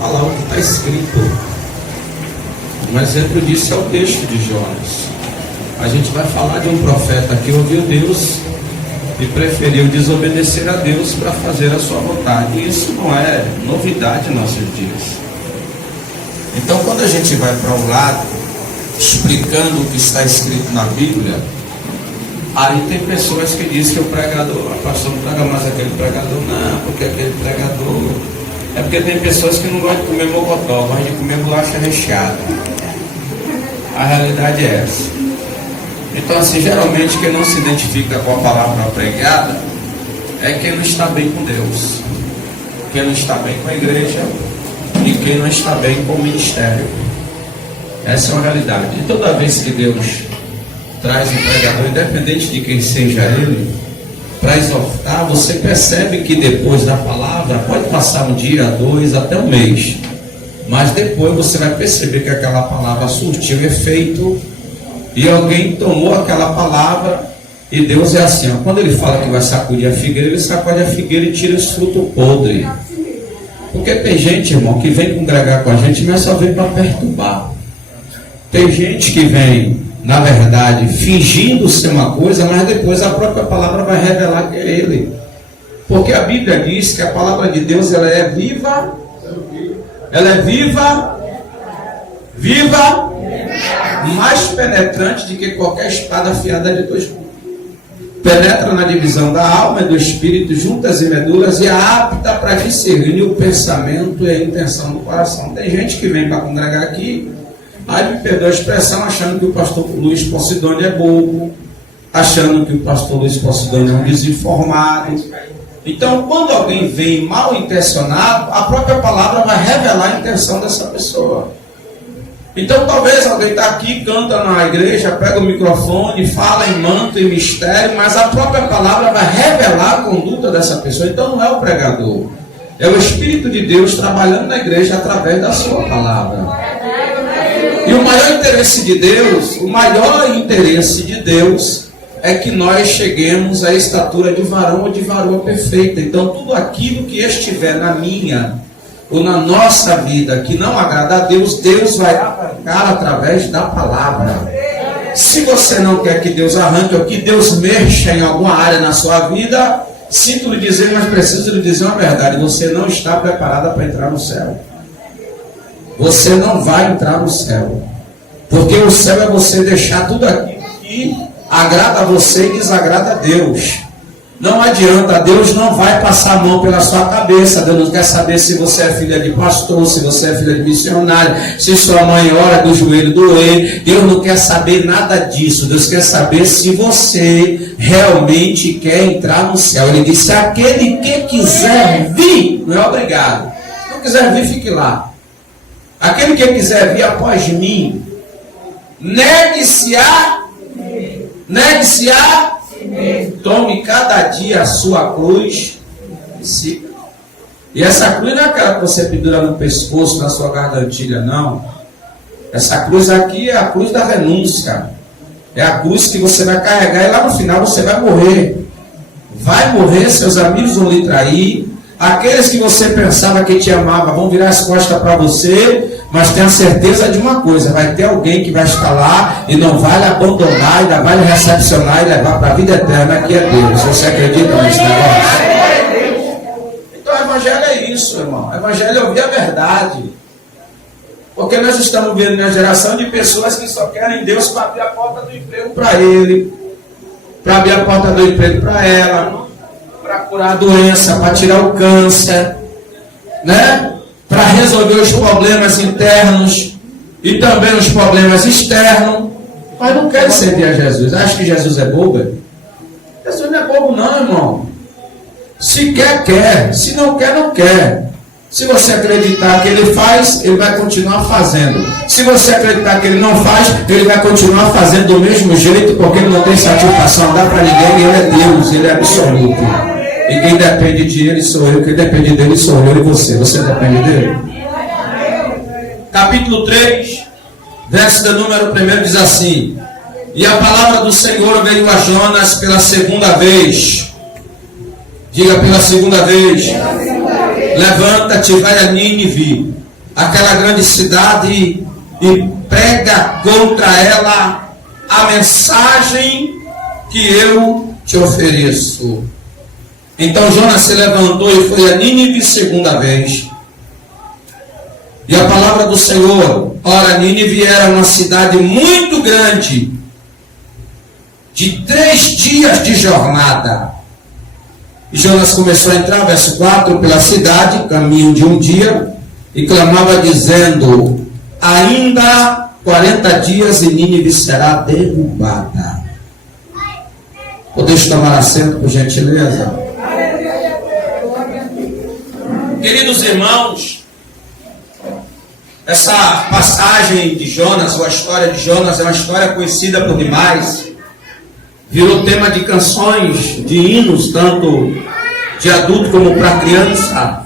falar o que está escrito. Um exemplo disso é o texto de Jonas. A gente vai falar de um profeta que ouviu Deus e preferiu desobedecer a Deus para fazer a sua vontade. E isso não é novidade em nossos dias. Então, quando a gente vai para um lado, explicando o que está escrito na Bíblia, aí tem pessoas que dizem que o pregador, a pastor não prega mais aquele pregador, não, porque aquele pregador... É porque tem pessoas que não gostam de comer mocotó, gostam de comer bolacha recheada. A realidade é essa. Então, assim, geralmente quem não se identifica com a palavra pregada é quem não está bem com Deus, quem não está bem com a igreja e quem não está bem com o ministério. Essa é uma realidade. E toda vez que Deus traz um pregador, independente de quem seja ele, para exortar, você percebe que depois da palavra, pode passar um dia, 2, até um mês, mas depois você vai perceber que aquela palavra surtiu efeito e alguém tomou aquela palavra. E Deus é assim, ó, quando ele fala que vai sacudir a figueira, ele sacode a figueira e tira os frutos podres. Porque tem gente, irmão, que vem congregar com a gente, mas só vem para perturbar. Tem gente que vem, na verdade, fingindo ser uma coisa, mas depois a própria palavra vai revelar que é ele. Porque a Bíblia diz que a palavra de Deus, ela é viva, viva, mais penetrante do que qualquer espada afiada de 2 gumes. Penetra na divisão da alma e do espírito, juntas e medulas, e é apta para discernir o pensamento e a intenção do coração. Tem gente que vem para congregar aqui, aí me perdoa a expressão, achando que o pastor Luiz Posidônio é bobo, achando que o pastor Luiz Posidônio é um desinformado. Então, quando alguém vem mal intencionado, a própria palavra vai revelar a intenção dessa pessoa. Então, talvez alguém está aqui, canta na igreja, pega o microfone, fala em manto e mistério, mas a própria palavra vai revelar a conduta dessa pessoa. Então, não é o pregador, é o Espírito de Deus trabalhando na igreja através da sua palavra. E o maior interesse de Deus é que nós cheguemos à estatura de varão ou de varoa perfeita. Então, tudo aquilo que estiver na minha ou na nossa vida que não agrada a Deus, Deus vai arrancar através da palavra. Se você não quer que Deus arranque ou que Deus mexa em alguma área na sua vida, sinto lhe dizer, mas preciso lhe dizer uma verdade: você não está preparada para entrar no céu. Você não vai entrar no céu, porque o céu é você deixar tudo aquilo que agrada a você e desagrada a Deus. Não adianta, Deus não vai passar a mão pela sua cabeça. Deus não quer saber se você é filha de pastor, se você é filha de missionário, se sua mãe ora do joelho doer. Deus não quer saber nada disso. Deus quer saber se você realmente quer entrar no céu. Ele disse: aquele que quiser vir, não é obrigado. Se não quiser vir, fique lá. Aquele que quiser vir após mim, negue-se a tome cada dia a sua cruz e siga. E essa cruz não é aquela que você pendura no pescoço, na sua gargantilha, não. Essa cruz aqui é a cruz da renúncia. É a cruz que você vai carregar e lá no final você vai morrer. Vai morrer, seus amigos vão lhe trair. Aqueles que você pensava que te amava vão virar as costas para você, mas tenha certeza de uma coisa: vai ter alguém que vai estar lá e não vai lhe abandonar, ainda vai lhe recepcionar e levar para a vida eterna, que é Deus. Você acredita nesse negócio? Então o evangelho é isso, irmão. O evangelho é ouvir a verdade. Porque nós estamos vendo uma geração de pessoas que só querem Deus para abrir a porta do emprego para ele, para abrir a porta do emprego para ela, para curar a doença, para tirar o câncer, né? Para resolver os problemas internos e também os problemas externos, mas não querem servir a Jesus. Acha que Jesus é bobo? Jesus não é bobo não, irmão. Se quer, quer. Se não quer, não quer. Se você acreditar que ele faz, ele vai continuar fazendo. Se você acreditar que ele não faz, ele vai continuar fazendo do mesmo jeito, porque ele não tem satisfação, dá para ninguém. Ele é Deus, ele é absoluto. E quem depende de ele sou eu, quem depende dele sou eu e você. Você depende dele? Capítulo 3, verso de número 1 diz assim: e a palavra do Senhor veio a Jonas pela segunda vez. Diga: pela segunda vez. Levanta-te, vai a Nínive, àquela grande cidade e prega contra ela a mensagem que eu te ofereço. Então Jonas se levantou e foi a Nínive segunda vez. E a palavra do Senhor, ora, Nínive era uma cidade muito grande, de 3 dias de jornada. E Jonas começou a entrar, verso 4, pela cidade, caminho de um dia, e clamava dizendo: ainda 40 dias e Nínive será derrubada. Podeis tomar assento, por gentileza? Queridos irmãos, essa passagem de Jonas, ou a história de Jonas, é uma história conhecida por demais. Virou tema de canções, de hinos, tanto de adulto como para criança.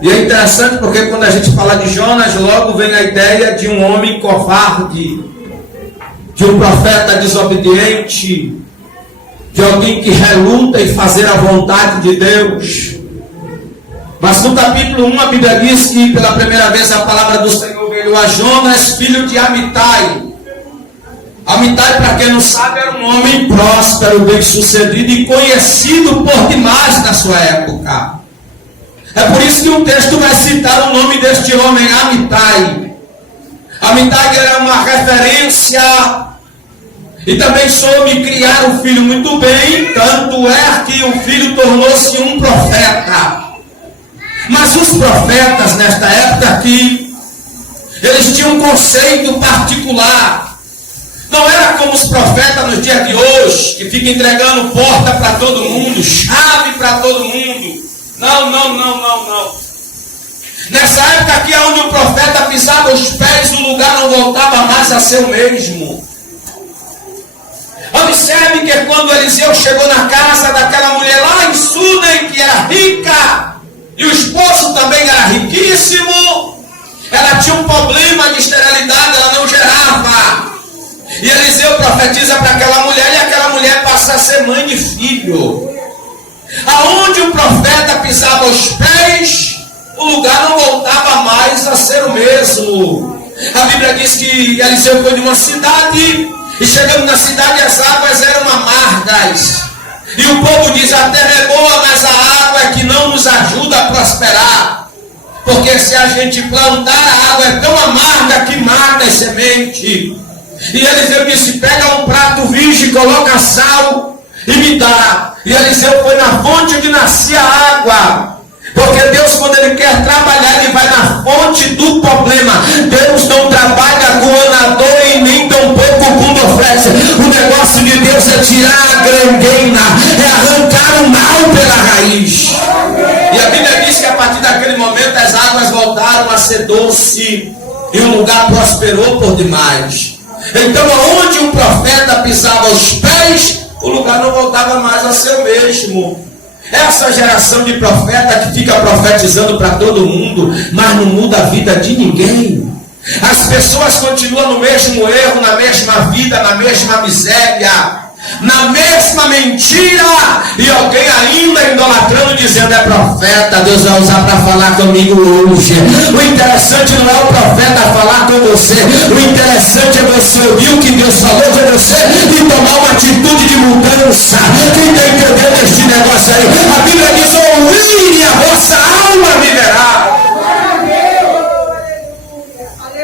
E é interessante porque quando a gente fala de Jonas, logo vem a ideia de um homem covarde, de um profeta desobediente, de alguém que reluta em fazer a vontade de Deus. Mas no capítulo 1 a Bíblia diz que pela primeira vez a palavra do Senhor veio a Jonas, filho de Amitai. Amitai, para quem não sabe, era um homem próspero, bem-sucedido e conhecido por demais na sua época. É por isso que o texto vai citar o nome deste homem, Amitai. Amitai era uma referência e também soube criar o filho muito bem, tanto é que o filho tornou-se um profeta. Mas os profetas nesta época aqui, eles tinham um conceito particular. Não era como os profetas nos dias de hoje, que ficam entregando porta para todo mundo, chave para todo mundo. Não. Nessa época aqui, onde o profeta pisava os pés, o lugar não voltava mais a ser o mesmo. Observe que quando Eliseu chegou na casa daquela mulher lá em Sunem, que era rica, e o esposo também era riquíssimo, ela tinha um problema de esterilidade, ela não gerava. E Eliseu profetiza para aquela mulher, e aquela mulher passa a ser mãe de filho. Aonde o profeta pisava os pés, o lugar não voltava mais a ser o mesmo. A Bíblia diz que Eliseu foi de uma cidade, e chegando na cidade as águas eram amargas. E o povo diz: a terra é boa, mas a água é que não nos ajuda a prosperar. Porque se a gente plantar, a água é tão amarga que mata a semente. E Eliseu disse: pega um prato virgem, coloca sal e me dá. E Eliseu foi na fonte onde nascia a água. Porque Deus, quando Ele quer trabalhar, Ele vai na fonte do problema. Deus não trabalha com anador e nem tampouco com ofrece. O negócio de Deus é tirar a grangueina, é arrancar o mal pela raiz. E a Bíblia diz que a partir daquele momento as águas voltaram a ser doce e o lugar prosperou por demais. Então, aonde um profeta pisava os pés, o lugar não voltava mais a ser o mesmo. Essa geração de profeta que fica profetizando para todo mundo, mas não muda a vida de ninguém. As pessoas continuam no mesmo erro, na mesma vida, na mesma miséria, na mesma mentira, e alguém ainda idolatrando, dizendo: é profeta, Deus vai usar para falar comigo hoje. O interessante não é o profeta falar com você, o interessante é você ouvir o que Deus falou com você e tomar uma atitude de mudança. Quem está entendendo este negócio aí? A Bíblia diz: ouvi e a vossa alma viverá.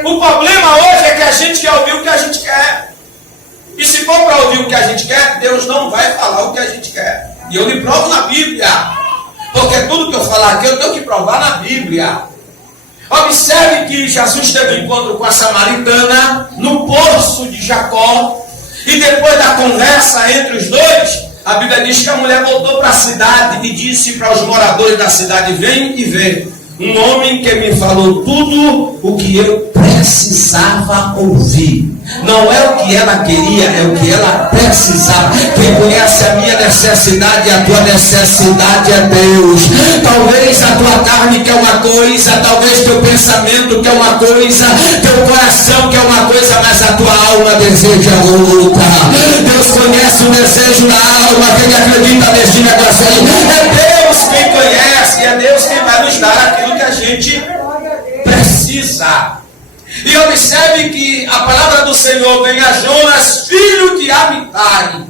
O problema hoje é que a gente quer ouvir o que a gente quer. E se for para ouvir o que a gente quer, Deus não vai falar o que a gente quer. E eu lhe provo na Bíblia. Porque tudo que eu falar aqui, eu tenho que provar na Bíblia. Observe que Jesus teve um encontro com a samaritana no poço de Jacó. E depois da conversa entre os dois, a Bíblia diz que a mulher voltou para a cidade e disse para os moradores da cidade: vem e vê um homem que me falou tudo o que eu precisava ouvir. Não é o que ela queria, é o que ela precisava. Quem conhece a minha necessidade e a tua necessidade é Deus. Talvez a tua carne quer uma coisa, talvez teu pensamento quer uma coisa, teu coração quer uma coisa, mas a tua alma deseja outra. Deus conhece o desejo da alma. Quem acredita neste negócio aí? É Deus quem conhece, é Deus quem vai nos dar aquilo que a gente precisa. precisa. E observe que a palavra do Senhor vem a Jonas, filho de Amitai.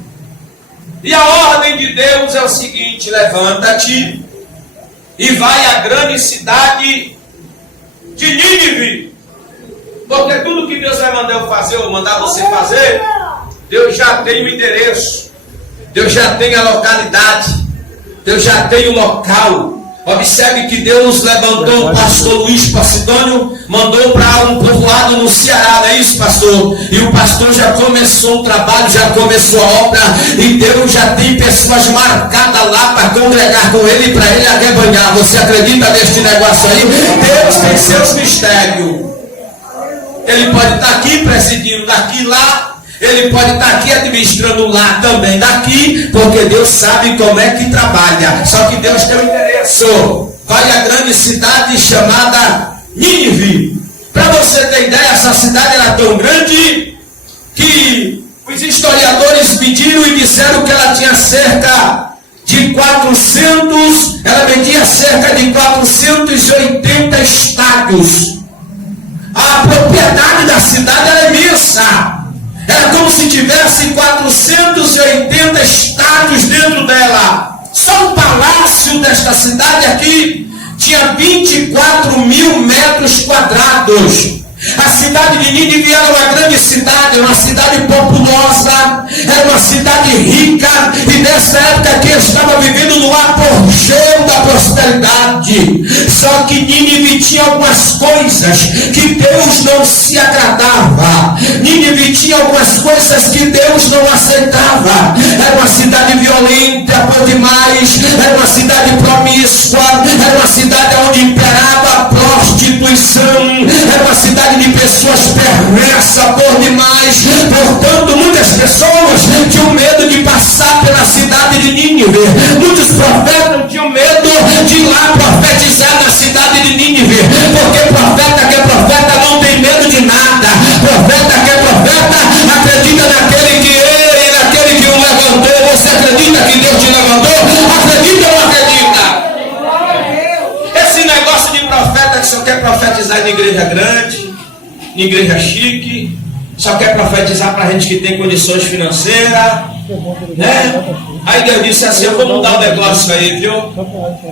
E a ordem de Deus é o seguinte: levanta-te e vai à grande cidade de Nínive. Porque tudo que Deus vai mandar eu fazer, ou mandar você fazer, Deus já tem o endereço, Deus já tem a localidade, Deus já tem o local. Observe que Deus levantou o pastor Luiz Posidônio, mandou para um povoado no Ceará, não é isso, pastor? E o pastor já começou o trabalho, já começou a obra, e Deus já tem pessoas marcadas lá para congregar com ele, para ele arrebanhar. Você acredita neste negócio aí? Deus tem seus mistérios. Ele pode estar aqui presidindo daqui lá, ele pode estar aqui administrando lá também daqui, porque Deus sabe como é que trabalha. Só que Deus tem um endereço. Vai à grande cidade chamada Nínive. Para você ter ideia, essa cidade era tão grande que os historiadores mediram e disseram que ela tinha cerca de 400, ela media cerca de 480 estádios. A propriedade da cidade era imensa. Era como se tivesse 480 estádios dentro dela. Só o palácio desta cidade aqui tinha 24 mil metros quadrados. A cidade de Nínive era uma grande cidade, uma cidade populosa, era uma cidade rica, e nessa época que estava vivendo no apogeu da prosperidade. Só que Nínive tinha algumas coisas que Deus não se agradava. Nínive tinha algumas coisas que Deus não aceitava. Era uma cidade violenta por demais, era uma cidade promíscua, era uma cidade onde imperava a prostituição, era uma cidade de pessoas perversas por demais. Portanto, muitas pessoas tinham medo de passar pela cidade de Nínive. Muitos profetas tinham medo de ir lá profetizar na cidade de Nínive, porque profeta que é profeta não tem medo de nada. Profeta que é profeta acredita naquele que é e naquele que o levantou. Você acredita que Deus te levantou? Acredita ou não acredita? Esse negócio de profeta que só quer profetizar na igreja grande, na igreja chique, só quer profetizar para gente que tem condições financeiras, né? Aí Deus disse assim: eu vou mudar o negócio aí, viu?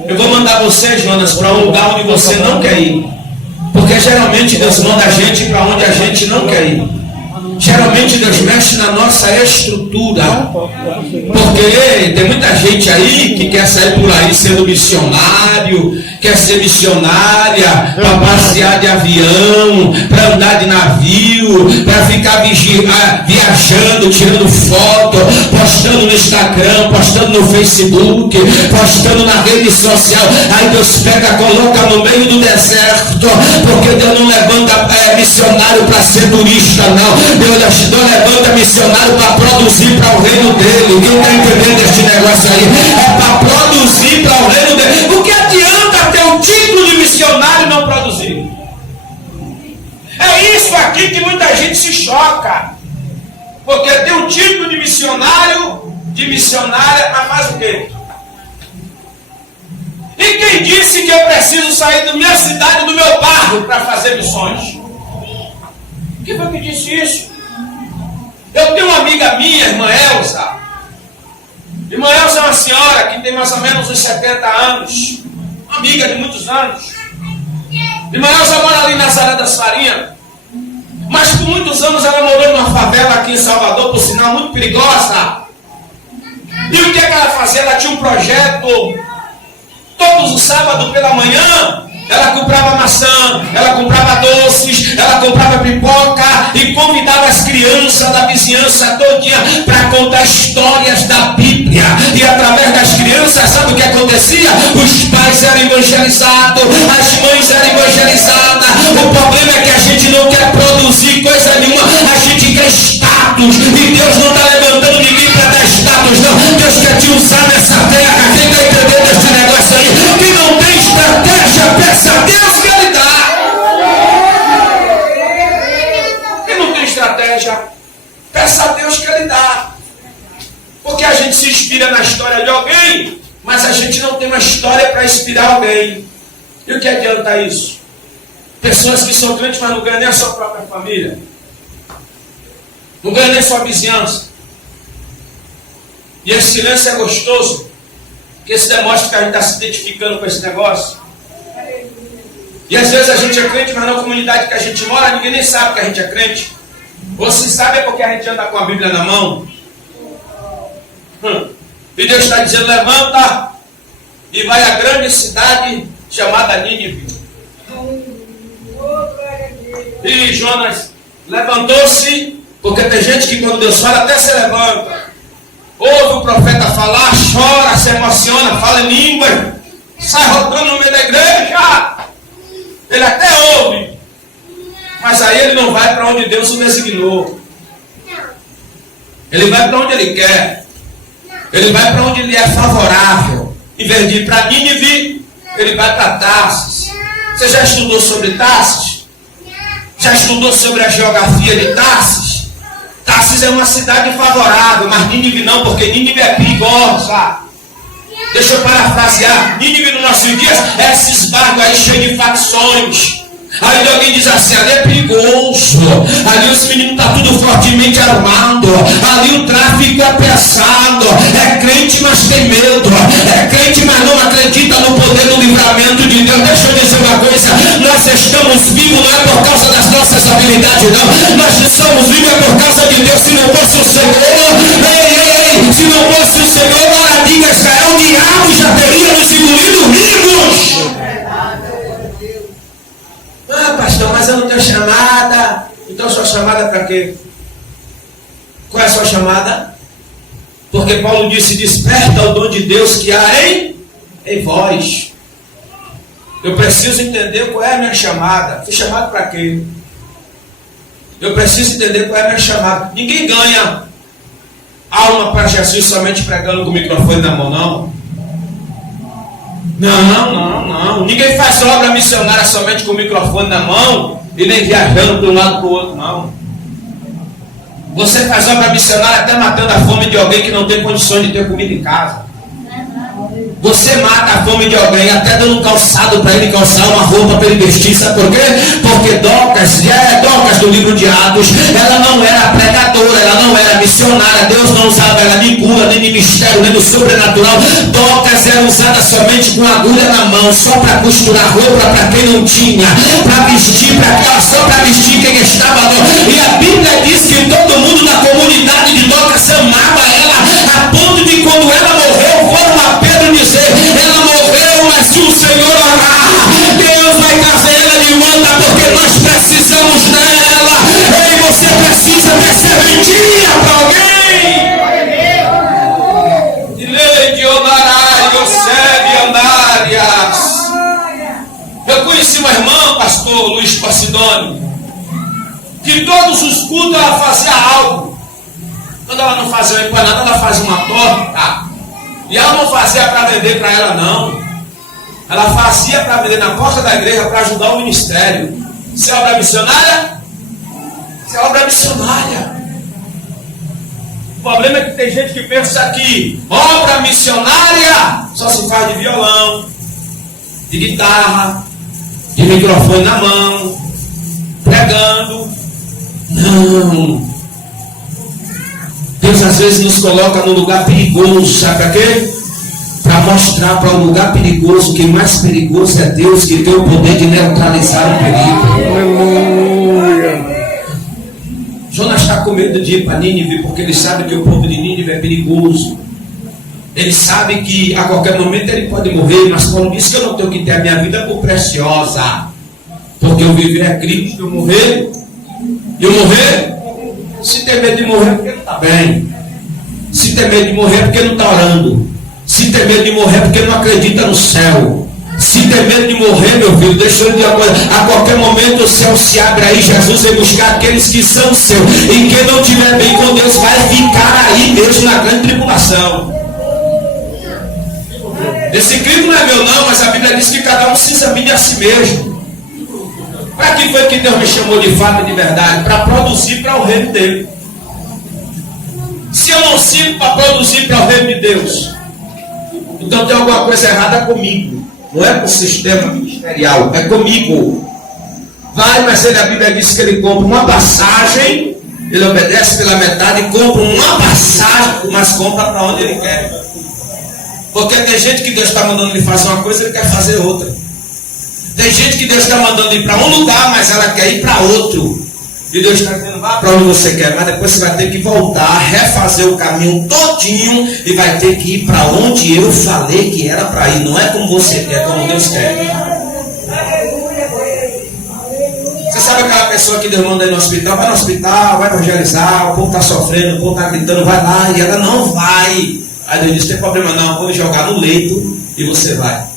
Eu vou mandar você, Jonas, para um lugar onde você não quer ir. Porque geralmente Deus manda a gente para onde a gente não quer ir. Geralmente Deus mexe na nossa estrutura. Porque tem muita gente aí que quer sair por aí sendo missionário, quer ser missionária, para passear de avião, para andar de navio, para ficar viajando, tirando foto, postando no Instagram, postando no Facebook, postando na rede social. Aí Deus pega, coloca no meio do deserto, porque Deus não levanta missionário para ser turista, não. Deus levanta missionário para produzir para o reino dele. Quem está entendendo este negócio aí? É para produzir para o reino dele. O que adianta ter um título de missionário e não produzir? É isso aqui que muita gente se choca. Porque tem um título de missionário, de missionária, mas faz o quê? E quem disse que eu preciso sair da minha cidade, do meu bairro, para fazer missões? Quem foi que disse isso? Eu tenho uma amiga minha, irmã Elza. Irmã Elza é uma senhora que tem mais ou menos uns 70 anos. Uma amiga de muitos anos. Irmã Elza mora ali na Nazaré das Farinhas. Mas por muitos anos ela morou numa favela aqui em Salvador, por sinal muito perigosa. E o que é que ela fazia? Ela tinha um projeto. Todos os sábados pela manhã, ela comprava maçã, ela comprava doces, ela comprava pipoca e convidava as crianças da vizinhança todinha para contar histórias da Bíblia. E através das crianças, sabe o que acontecia? Os pais eram evangelizados, as mães eram evangelizadas. O problema é que a gente não quer produzir coisa nenhuma, a gente quer status. E Deus não está levantando ninguém para dar status, não. Deus quer te usar nessa terra. Quem está entendendo esse negócio aí? Que não tem estratégia, peça a Deus que Ele dá. Quem não tem estratégia, peça a Deus que Ele dá. Porque a gente se inspira na história de alguém, mas a gente não tem uma história para inspirar alguém. E o que adianta isso? Pessoas que são crentes, mas não ganham nem a sua própria família. Não ganham nem a sua vizinhança. E esse silêncio é gostoso, porque isso demonstra que a gente está se identificando com esse negócio. E às vezes a gente é crente, mas na comunidade que a gente mora, ninguém nem sabe que a gente é crente. Ou se sabe é porque a gente anda com a Bíblia na mão. E Deus está dizendo, levanta e vai à grande cidade chamada Nínive. E Jonas levantou-se, porque tem gente que quando Deus fala até se levanta. Ouve o profeta falar, chora, se emociona, fala em língua, sai rodando no meio da igreja. Ele até ouve, mas aí ele não vai para onde Deus o designou. Ele vai para onde ele quer. Ele vai para onde lhe é favorável. Em vez de ir para Nínive, ele vai para Tarsis. Você já estudou sobre Tarsis? Já estudou sobre a geografia de Tarsis? Tarsis é uma cidade favorável, mas Nínive não, porque Nínive é perigosa. Deixa eu parafrasear. Nínive nos nossos dias é esses barcos aí cheios de facções. Aí alguém diz assim, ali é perigoso, ali os meninos estão tudo fortemente armado, ali o tráfico é pesado, é crente mas tem medo, é crente mas não acredita no poder do livramento de Deus. Deixa eu dizer uma coisa, nós estamos vivos não é por causa das nossas habilidades não, nós estamos vivos é por causa de Deus. Se não fosse o Senhor, se não fosse o Senhor, maravilha, Israel, o diabo já teria nos engolido vivos. Ah, pastor, mas eu não tenho chamada. Então sua chamada para quê? Qual é a sua chamada? Porque Paulo disse, desperta o dom de Deus que há em vós. Eu preciso entender qual é a minha chamada. Fui chamado para quê? Eu preciso entender qual é a minha chamada. Ninguém ganha alma para Jesus somente pregando com o microfone na mão, não. Não. Ninguém faz obra missionária somente com o microfone na mão e nem viajando de um lado para o outro, não. Você faz obra missionária até matando a fome de alguém que não tem condições de ter comida em casa. Você mata a fome de alguém até dando um calçado para ele calçar, uma roupa para ele vestir. Sabe por quê? Porque Dorcas do livro de Atos, ela não era pregadora, ela não era missionária. Deus não usava ela nem cura, nem de mistério, nem do sobrenatural. Dorcas era usada somente com agulha na mão, só para costurar roupa para quem não tinha, para vestir, só para vestir quem estava lá. E a Bíblia diz que todo mundo da comunidade de Dorcas amava ela, a ponto de quando ela morreu, foram a Pedro dizer, ela morreu, mas se o Senhor orar, Deus vai trazer ela de volta, porque nós precisamos dela. E você precisa ter serventia para alguém. De lei de onarário, sede andárias. Eu conheci uma irmã, pastor Luiz Passidoni, que todos os cultos ela fazia algo. Quando ela não fazia uma empanada, ela fazia uma torta. E ela não fazia para vender para ela, não. Ela fazia para vender na porta da igreja para ajudar o ministério. Isso é obra missionária? Isso é obra missionária. O problema é que tem gente que pensa que obra missionária só se faz de violão, de guitarra, de microfone na mão, pregando. Não. Deus às vezes nos coloca num lugar perigoso, sabe para quê? Para mostrar para um lugar perigoso que o mais perigoso é Deus, que tem o poder de neutralizar o perigo. Aleluia. Jonas está com medo de ir para Nínive, porque ele sabe que o povo de Nínive é perigoso. Ele sabe que a qualquer momento ele pode morrer, mas Paulo disse que eu não tenho que ter a minha vida por preciosa, porque eu viver é Cristo, eu morrer, se tem medo de morrer é porque não está bem. Se tem medo de morrer é porque não está orando. Se tem medo de morrer é porque não acredita no céu. Se tem medo de morrer, meu filho, deixa eu dizer uma coisa, a qualquer momento o céu se abre aí, Jesus vai buscar aqueles que são seus. E quem não estiver bem com Deus vai ficar aí mesmo na grande tribulação. Esse crime não é meu não, mas a Bíblia diz que cada um se examine a si mesmo. Para que foi que Deus me chamou de fato e de verdade? Para produzir para o reino dele. Se eu não sirvo para produzir para o reino de Deus, então tem alguma coisa errada comigo. Não é com o sistema ministerial, é comigo. Vai, mas a Bíblia diz que ele compra uma passagem, ele obedece pela metade e compra uma passagem, mas compra para onde ele quer. Porque tem gente que Deus está mandando ele fazer uma coisa, ele quer fazer outra. Tem gente que Deus está mandando ir para um lugar, mas ela quer ir para outro. E Deus está dizendo, vá para onde você quer, mas depois você vai ter que voltar, refazer o caminho todinho e vai ter que ir para onde eu falei que era para ir. Não é como você quer, é como Deus quer. Você sabe aquela pessoa que Deus manda ir no hospital? Vai no hospital, vai evangelizar, o povo está sofrendo, o povo está gritando, vai lá, e ela não vai. Aí Deus diz, tem problema não, vou me jogar no leito e você vai.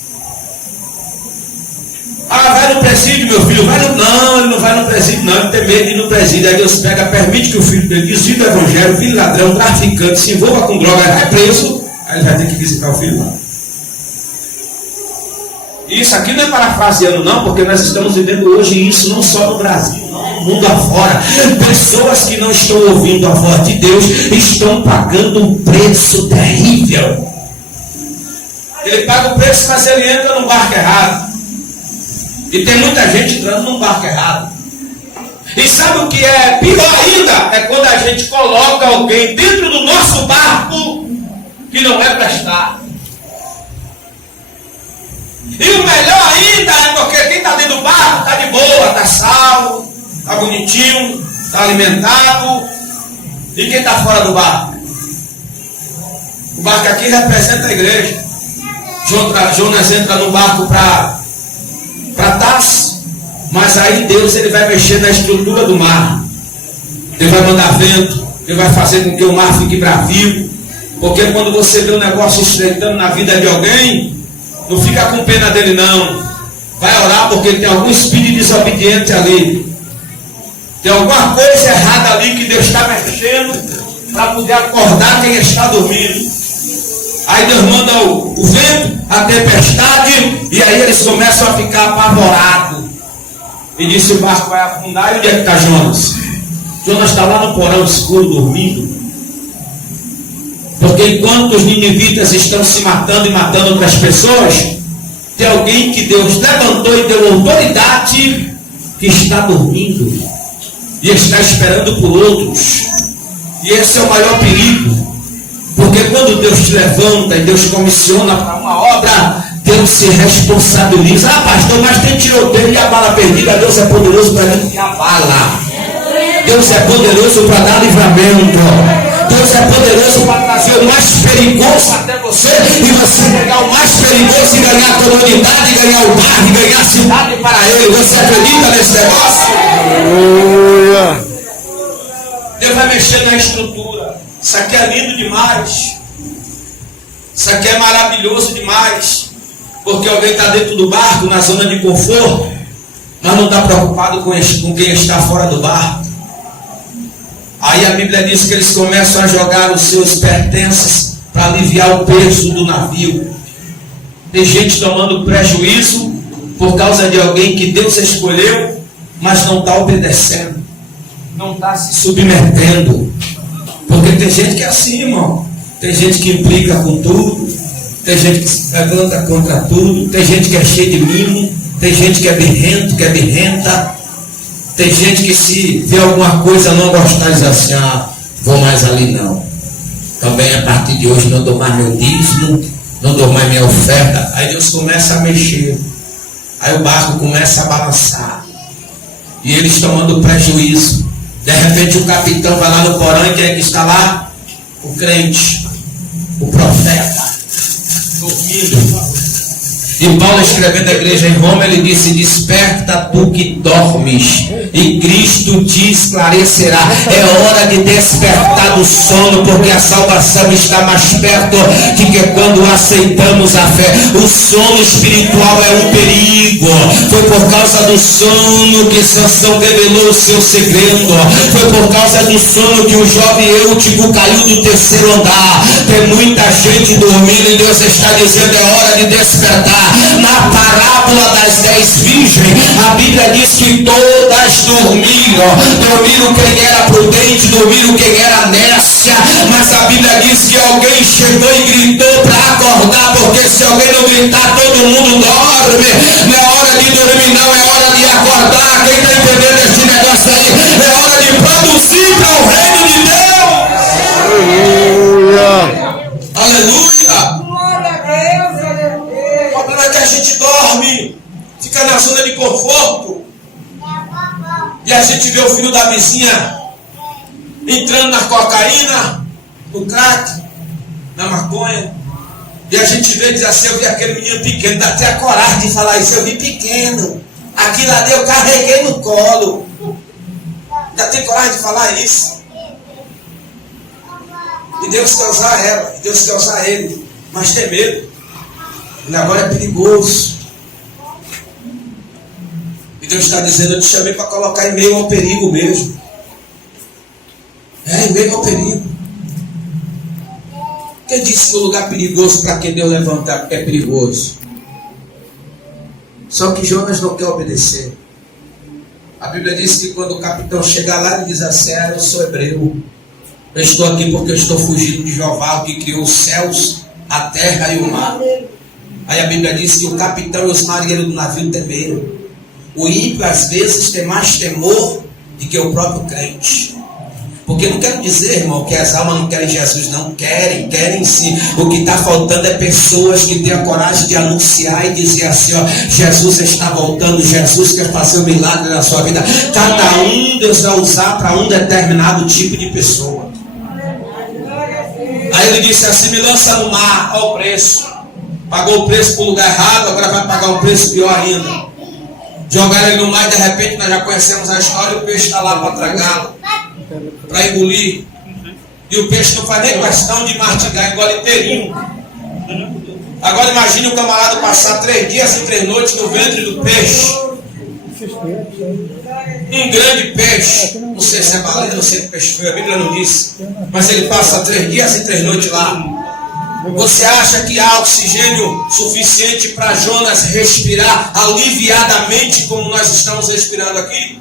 Ah, vai no presídio, meu filho. Não, ele não vai no presídio, não. Ele tem medo de ir no presídio. Aí Deus pega, permite que o filho dele desvie do evangelho, filho ladrão, traficante, se envolva com droga, vai preso. Aí ele vai ter que visitar o filho lá. Isso aqui não é parafraseando, não, porque nós estamos vivendo hoje isso não só no Brasil, não, no mundo afora. Pessoas que não estão ouvindo a voz de Deus estão pagando um preço terrível. Ele paga o preço, mas ele entra no barco errado. E tem muita gente entrando num barco errado. E sabe o que é pior ainda? É quando a gente coloca alguém dentro do nosso barco que não é para estar. E o melhor ainda é porque quem está dentro do barco está de boa, está salvo, está bonitinho, está alimentado. E quem está fora do barco? O barco aqui representa a igreja. Jonas entra no barco para Tarso, mas aí Deus ele vai mexer na estrutura do mar. Ele vai mandar vento, ele vai fazer com que o mar fique bravio. Porque quando você vê um negócio estreitando na vida de alguém, não fica com pena dele não. Vai orar porque tem algum espírito desobediente ali. Tem alguma coisa errada ali que Deus está mexendo para poder acordar quem está dormindo. Aí Deus manda o vento, a tempestade, e aí eles começam a ficar apavorados. E disse: o barco vai afundar. E onde é que está Jonas? Jonas está lá no porão escuro dormindo. Porque enquanto os ninivitas estão se matando e matando outras pessoas, tem alguém que Deus levantou e deu autoridade que está dormindo e está esperando por outros. E esse é o maior perigo. Porque quando Deus te levanta e Deus comissiona para uma obra, Deus se responsabiliza. Ah, pastor, mas tem tiroteio e a bala perdida. Deus é poderoso para limpar a bala. Deus é poderoso para dar livramento. Deus é poderoso para trazer o mais perigoso até você, e você pegar o mais perigoso e ganhar a comunidade, ganhar o bairro, ganhar a cidade para Ele. Você acredita nesse negócio? Deus vai mexer na estrutura. Isso aqui é lindo demais. Isso aqui é maravilhoso demais. Porque alguém está dentro do barco, na zona de conforto, mas não está preocupado com quem está fora do barco. Aí a Bíblia diz que eles começam a jogar os seus pertences para aliviar o peso do navio. Tem gente tomando prejuízo por causa de alguém que Deus escolheu, mas não está obedecendo, não está se submetendo. Porque tem gente que é assim, irmão. Tem gente que implica com tudo, tem gente que se levanta contra tudo, tem gente que é cheio de mimo, tem gente que é birrento, que é birrenta. Tem gente que se vê alguma coisa não gostar, diz assim: ah, vou mais ali não. Também a partir de hoje não dou mais meu dízimo, não dou mais minha oferta. Aí Deus começa a mexer. Aí o barco começa a balançar. E eles tomando prejuízo. De repente o capitão vai lá no porão e quem é que está lá? O crente, o profeta, dormindo. E Paulo, escrevendo a igreja em Roma, ele disse: desperta tu que dormes, e Cristo te esclarecerá. É hora de despertar do sono, porque a salvação está mais perto de que quando aceitamos a fé. O sono espiritual é um perigo. Foi por causa do sono que Sansão revelou o seu segredo. Foi por causa do sono que o jovem Eutico caiu do terceiro andar. Tem muita gente dormindo e Deus está dizendo: é hora de despertar. Na parábola das 10 virgens, a Bíblia diz que todas dormiram. Dormiram quem era prudente, dormiram quem era nécia. Mas a Bíblia diz que alguém chegou e gritou para acordar, porque se alguém não gritar, todo mundo dorme. Não é hora de dormir, não, é hora de acordar. Quem está entendendo esse negócio aí? É hora de produzir para o reino de Deus. Aleluia! Glória a Deus, aleluia! O problema é que a gente dorme, fica na zona de conforto, e a gente vê o filho da vizinha entrando na cocaína, no crack, na maconha, e a gente vê e diz assim: eu vi aquele menino pequeno, dá até a coragem de falar isso, eu vi pequeno, aquilo ali eu carreguei no colo. Ainda tem coragem de falar isso? E Deus quer usar ela, e Deus quer usar ele, mas tem medo. Ele agora é perigoso. E Deus está dizendo: eu te chamei para colocar em meio ao perigo mesmo. Em meio ao perigo. Quem disse que o lugar perigoso para quem Deus levantar é perigoso? Só que Jonas não quer obedecer. A Bíblia diz que quando o capitão chegar lá, ele diz assim: eu sou hebreu. Eu estou aqui porque eu estou fugindo de Jeová, que criou os céus, a terra e o mar. Aí a Bíblia diz que o capitão e os marinheiros do navio temeram. O ímpio às vezes tem mais temor do que o próprio crente. Porque não quero dizer, irmão, que as almas não querem Jesus, não querem sim. O que está faltando é pessoas que tenham a coragem de anunciar e dizer assim: Jesus está voltando, Jesus quer fazer um milagre na sua vida. Cada um Deus vai usar para um determinado tipo de pessoa. Aí ele disse assim: me lança no mar, olha o preço. Pagou o preço para o lugar errado, agora vai pagar um preço pior ainda. Jogaram ele no mar e de repente nós já conhecemos a história, e o peixe está lá para tragá-lo, para engolir. E o peixe não faz nem questão de mastigar, engole inteirinho. Agora imagine o camarada passar 3 dias e 3 noites no ventre do peixe. Um grande peixe, não sei se é baleia, não sei se é peixe feio, a Bíblia não disse, mas ele passa 3 dias e 3 noites lá. Você acha que há oxigênio suficiente para Jonas respirar aliviadamente como nós estamos respirando aqui?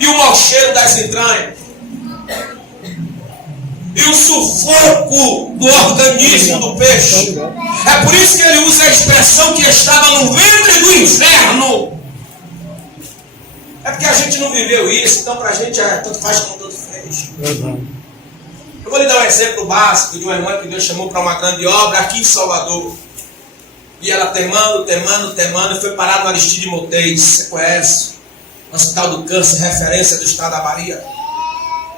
E o mau cheiro das entranhas? E o sufoco do organismo do peixe? É por isso que ele usa a expressão que estava no ventre do inferno. É porque a gente não viveu isso, então para a gente tanto faz como tanto fez. Eu vou lhe dar um exemplo básico de uma irmã que Deus chamou para uma grande obra aqui em Salvador. E ela temando, e foi parar no Aristide Motéis. Você conhece? Hospital do Câncer, referência do estado da Bahia.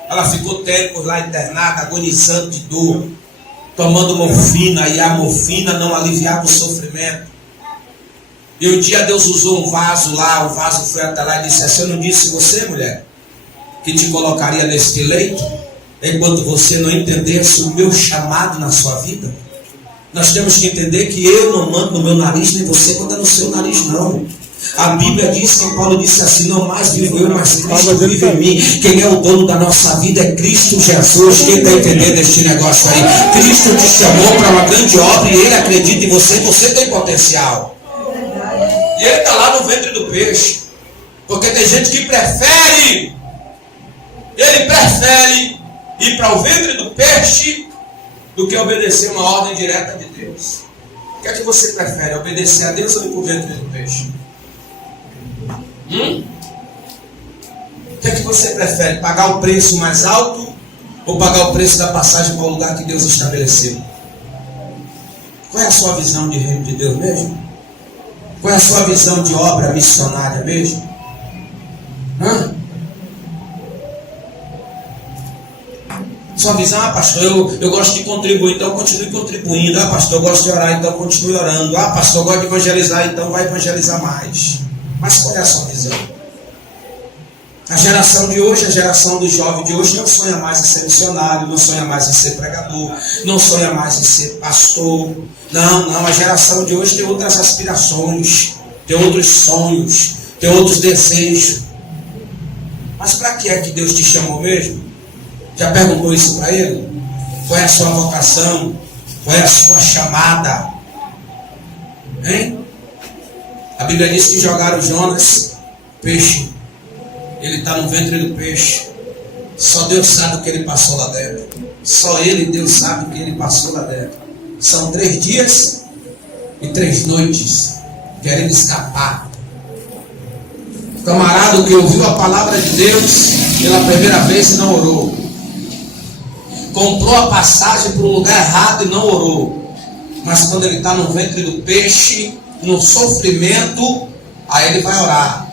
Ela ficou tempos lá internada, agonizando de dor, tomando morfina, e a morfina não aliviava o sofrimento. E um dia Deus usou um vaso lá, o vaso foi até lá e disse assim: eu não disse você, mulher, que te colocaria neste leito, enquanto você não entendesse o meu chamado na sua vida? Nós temos que entender que eu não mando no meu nariz, nem você manda no seu nariz, não. A Bíblia diz, São Paulo disse assim: não mais vivo eu, mas Cristo vive em mim. Quem é o dono da nossa vida é Cristo Jesus. Quem está entendendo este negócio aí? Cristo te chamou para uma grande obra e Ele acredita em você, você tem potencial. E Ele está lá no ventre do peixe. Porque tem gente que prefere, ele prefere ir para o ventre do peixe do que obedecer uma ordem direta de Deus. O que é que você prefere? Obedecer a Deus ou ir para o ventre do peixe? O que é que você prefere? Pagar o preço mais alto ou pagar o preço da passagem para o lugar que Deus estabeleceu? Qual é a sua visão de reino de Deus mesmo? Qual é a sua visão de obra missionária mesmo? Sua visão: pastor, eu gosto de contribuir, então continue contribuindo. Pastor, eu gosto de orar, então continue orando. Pastor, eu gosto de evangelizar, então vai evangelizar mais. Mas qual é a sua visão? A geração de hoje, a geração do jovem de hoje não sonha mais em ser missionário, não sonha mais em ser pregador, não sonha mais em ser pastor. Não, a geração de hoje tem outras aspirações, tem outros sonhos, tem outros desejos. Mas para que é que Deus te chamou mesmo? Já perguntou isso para Ele? Qual é a sua vocação? Qual é a sua chamada? Hein? A Bíblia diz que jogaram Jonas, peixe. Ele está no ventre do peixe. Só Deus sabe o que ele passou lá dentro. Só Ele e Deus sabe o que ele passou lá dentro. São 3 dias e 3 noites querendo escapar. O camarada que ouviu a palavra de Deus pela primeira vez e não orou. Comprou a passagem para um lugar errado e não orou. Mas quando ele está no ventre do peixe, no sofrimento, aí ele vai orar.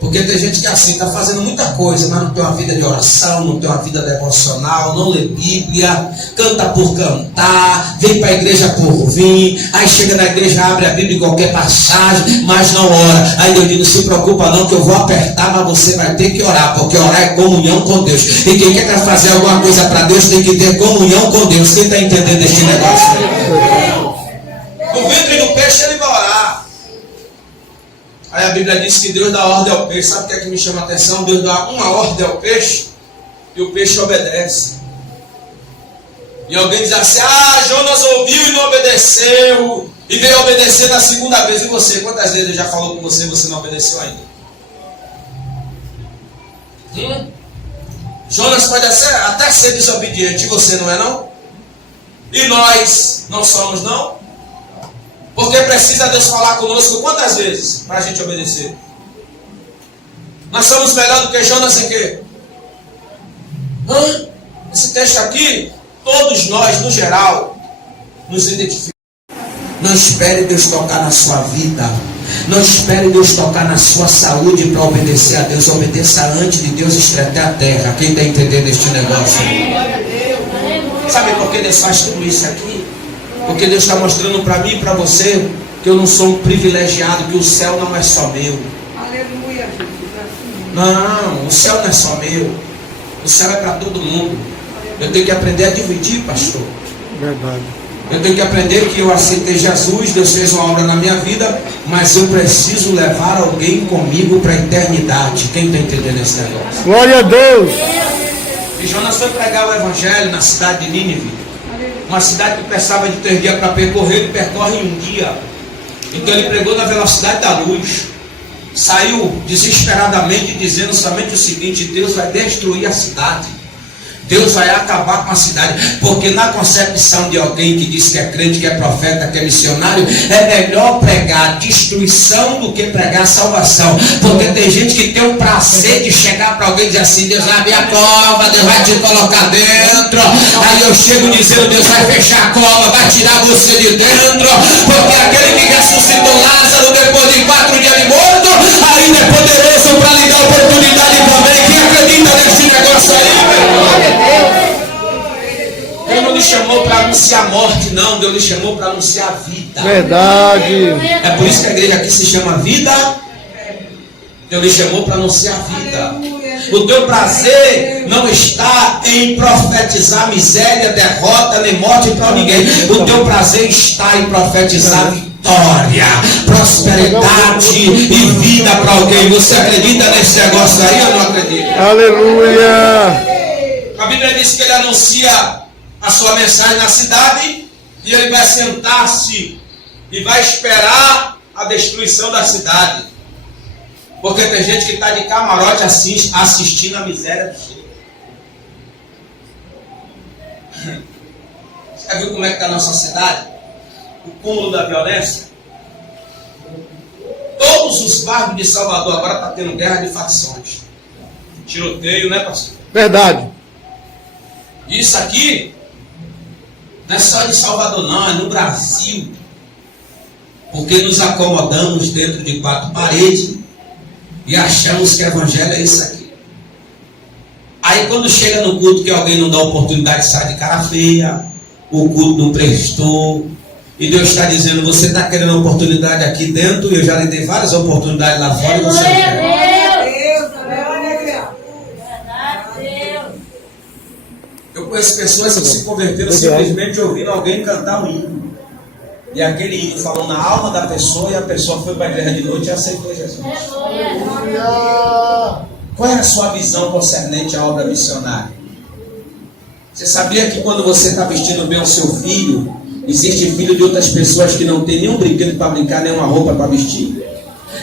Porque tem gente que é assim, está fazendo muita coisa, mas não tem uma vida de oração, não tem uma vida devocional, não lê Bíblia, canta por cantar, vem para a igreja por vir, aí chega na igreja, abre a Bíblia em qualquer passagem, mas não ora. Aí Deus diz, não se preocupa não, que eu vou apertar, mas você vai ter que orar, porque orar é comunhão com Deus. E quem quer fazer alguma coisa para Deus tem que ter comunhão com Deus. Quem está entendendo este negócio aí? No ventre do peixe ele vai orar. Aí a Bíblia diz que Deus dá ordem ao peixe. Sabe o que é que me chama a atenção? Deus dá uma ordem ao peixe e o peixe obedece. E alguém diz assim, Jonas ouviu e não obedeceu, e veio obedecer na segunda vez. E você? Quantas vezes ele já falou com você e você não obedeceu ainda? Jonas pode até ser desobediente, e você não é não? E nós não somos não? Porque precisa Deus falar conosco quantas vezes para a gente obedecer? Nós somos melhor do que Jonas em quê? Esse texto aqui, todos nós, no geral, nos identificamos. Não espere Deus tocar na sua vida. Não espere Deus tocar na sua saúde para obedecer a Deus. Obedeça antes de Deus estreitar a terra. Quem está entendendo este negócio? Sabe por que Deus faz tudo isso aqui? Porque Deus está mostrando para mim e para você que eu não sou um privilegiado, que o céu não é só meu. Aleluia. Não, o céu não é só meu. O céu é para todo mundo. Eu tenho que aprender a dividir, pastor. Verdade. Eu tenho que aprender que eu aceitei Jesus, Deus fez uma obra na minha vida, mas eu preciso levar alguém comigo para a eternidade. Quem está entendendo esse negócio? Glória a Deus. E Jonas foi pregar o evangelho na cidade de Nínive. Uma cidade que precisava de 3 dias para percorrer, ele percorre em 1 dia. Então ele pregou na velocidade da luz. Saiu desesperadamente dizendo somente o seguinte: Deus vai destruir a cidade. Deus vai acabar com a cidade. Porque na concepção de alguém que diz que é crente, que é profeta, que é missionário, é melhor pregar destruição do que pregar salvação. Porque tem gente que tem o prazer de chegar para alguém e dizer assim: Deus vai abrir a cova, Deus vai te colocar dentro. Aí eu chego dizendo: Deus vai fechar a cova, vai tirar você de dentro. Porque aquele que ressuscitou Lázaro depois de 4 dias de morto, ainda é poderoso para lhe dar oportunidade também. Quem acredita nesse negócio aí? Deus não lhe chamou para anunciar a morte, não. Deus lhe chamou para anunciar a vida. Verdade. É por isso que a igreja aqui se chama Vida. Deus lhe chamou para anunciar a vida. O teu prazer não está em profetizar miséria, derrota, nem morte para ninguém. O teu prazer está em profetizar vitória, prosperidade e vida para alguém. Você acredita nesse negócio aí ou não acredita? Aleluia. A Bíblia diz que ele anuncia a sua mensagem na cidade e ele vai sentar-se e vai esperar a destruição da cidade. Porque tem gente que está de camarote assistindo a miséria do jeito. Já viu como é que está a nossa cidade? O cúmulo da violência? Todos os bairros de Salvador agora estão tendo guerra de facções. Tiroteio, né, pastor? Verdade. Isso aqui não é só de Salvador não, é no Brasil. Porque nos acomodamos dentro de 4 paredes e achamos que o evangelho é isso aqui. Aí quando chega no culto que alguém não dá oportunidade, sai de cara feia, o culto não prestou, e Deus está dizendo: você está querendo oportunidade aqui dentro, e eu já lhe dei várias oportunidades lá fora e você não quer. Eu conheço pessoas que se converteram simplesmente ouvindo alguém cantar um hino. E aquele hino falou na alma da pessoa, e a pessoa foi para a igreja de noite e aceitou Jesus. Qual é a sua visão concernente à obra missionária? Você sabia que quando você está vestindo bem o seu filho, Existe filho de outras pessoas que não tem nenhum brinquedo para brincar, nenhuma roupa para vestir.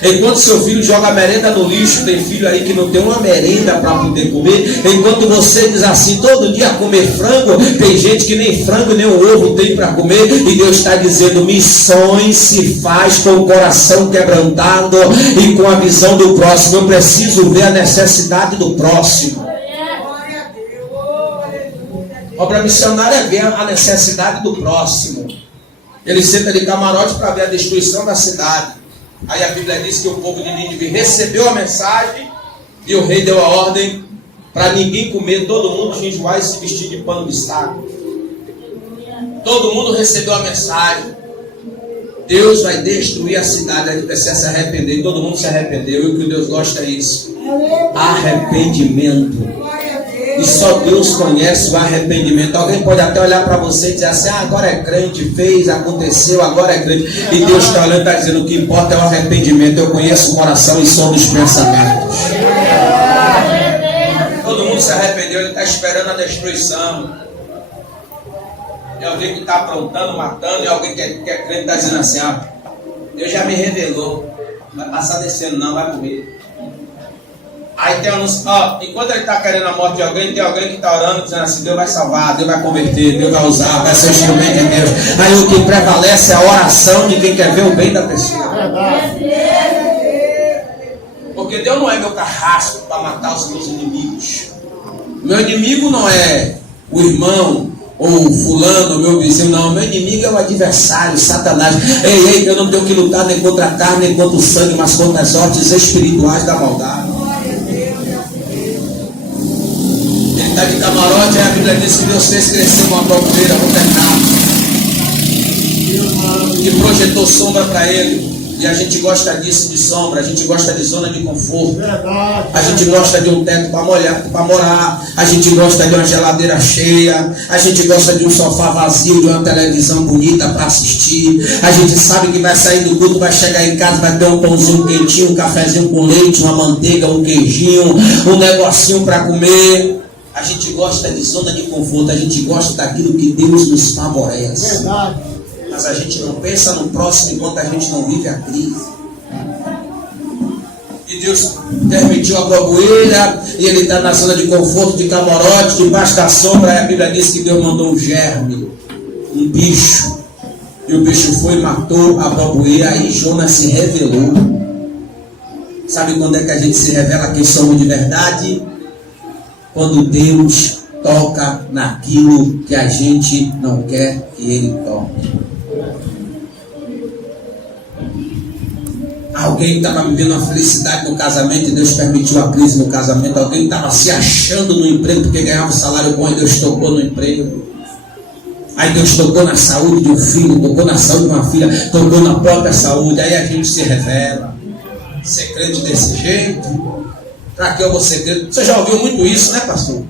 Enquanto seu filho joga a merenda no lixo, tem filho aí que não tem uma merenda para poder comer. Enquanto você diz assim, todo dia comer frango, tem gente que nem frango nem um ovo tem para comer. E Deus está dizendo, missões se faz com o coração quebrantado e com a visão do próximo. Eu preciso ver a necessidade do próximo. Obra missionária é ver a necessidade do próximo. Ele senta de camarote para ver a destruição da cidade. Aí a Bíblia diz que o povo de Nínive recebeu a mensagem e o rei deu a ordem para ninguém comer, todo mundo jejuar e se vestir de pano de saco. Todo mundo recebeu a mensagem. Deus vai destruir a cidade, a gente precisa se arrepender. Todo mundo se arrependeu e o que Deus gosta é isso: arrependimento. E só Deus conhece o arrependimento. Alguém pode até olhar para você e dizer assim, agora é crente, fez, aconteceu, agora é crente. E Deus está olhando e está dizendo, o que importa é o arrependimento. Eu conheço o coração e som dos pensamentos. Todo mundo se arrependeu, ele está esperando a destruição. E alguém que está aprontando, matando, e alguém que é crente está dizendo assim, Deus já me revelou, não vai passar desse ano não, vai morrer. Aí tem enquanto ele está querendo a morte de alguém, tem alguém que está orando, dizendo assim, Deus vai salvar, Deus vai converter, Deus vai usar, vai ser instrumento de Deus. Aí o que prevalece é a oração de quem quer ver o bem da pessoa. Porque Deus não é meu carrasco para matar os meus inimigos. Meu inimigo não é o irmão, ou fulano, meu vizinho, não. Meu inimigo é o adversário, Satanás. Ei, eu não tenho que lutar nem contra a carne, nem contra o sangue, mas contra as sortes espirituais da maldade. Ele está de camarote, aí a Bíblia diz que Deus fez crescer uma broqueira no pecado, que projetou sombra para ele. E a gente gosta disso, de sombra, a gente gosta de zona de conforto. A gente gosta de um teto para morar, a gente gosta de uma geladeira cheia, a gente gosta de um sofá vazio, de uma televisão bonita para assistir. A gente sabe que vai sair do culto, vai chegar em casa, vai ter um pãozinho quentinho, um cafezinho com leite, uma manteiga, um queijinho, um negocinho para comer. A gente gosta de zona de conforto, a gente gosta daquilo que Deus nos favorece. Verdade. Mas a gente não pensa no próximo enquanto a gente não vive a crise. E Deus permitiu a broboeira, e ele está na zona de conforto, de camarote, debaixo da sombra. E a Bíblia diz que Deus mandou um germe, um bicho. E o bicho foi e matou a broboeira. Aí Jonas se revelou. Sabe quando é que a gente se revela quem somos de verdade? Quando Deus toca naquilo que a gente não quer que Ele toque. Alguém estava vivendo uma felicidade no casamento e Deus permitiu a crise no casamento. Alguém estava se achando no emprego porque ganhava um salário bom e Deus tocou no emprego. Aí Deus tocou na saúde de um filho, tocou na saúde de uma filha, tocou na própria saúde. Aí a gente se revela. Ser crente desse jeito? Para que eu vou ser crente? Você já ouviu muito isso, né, pastor?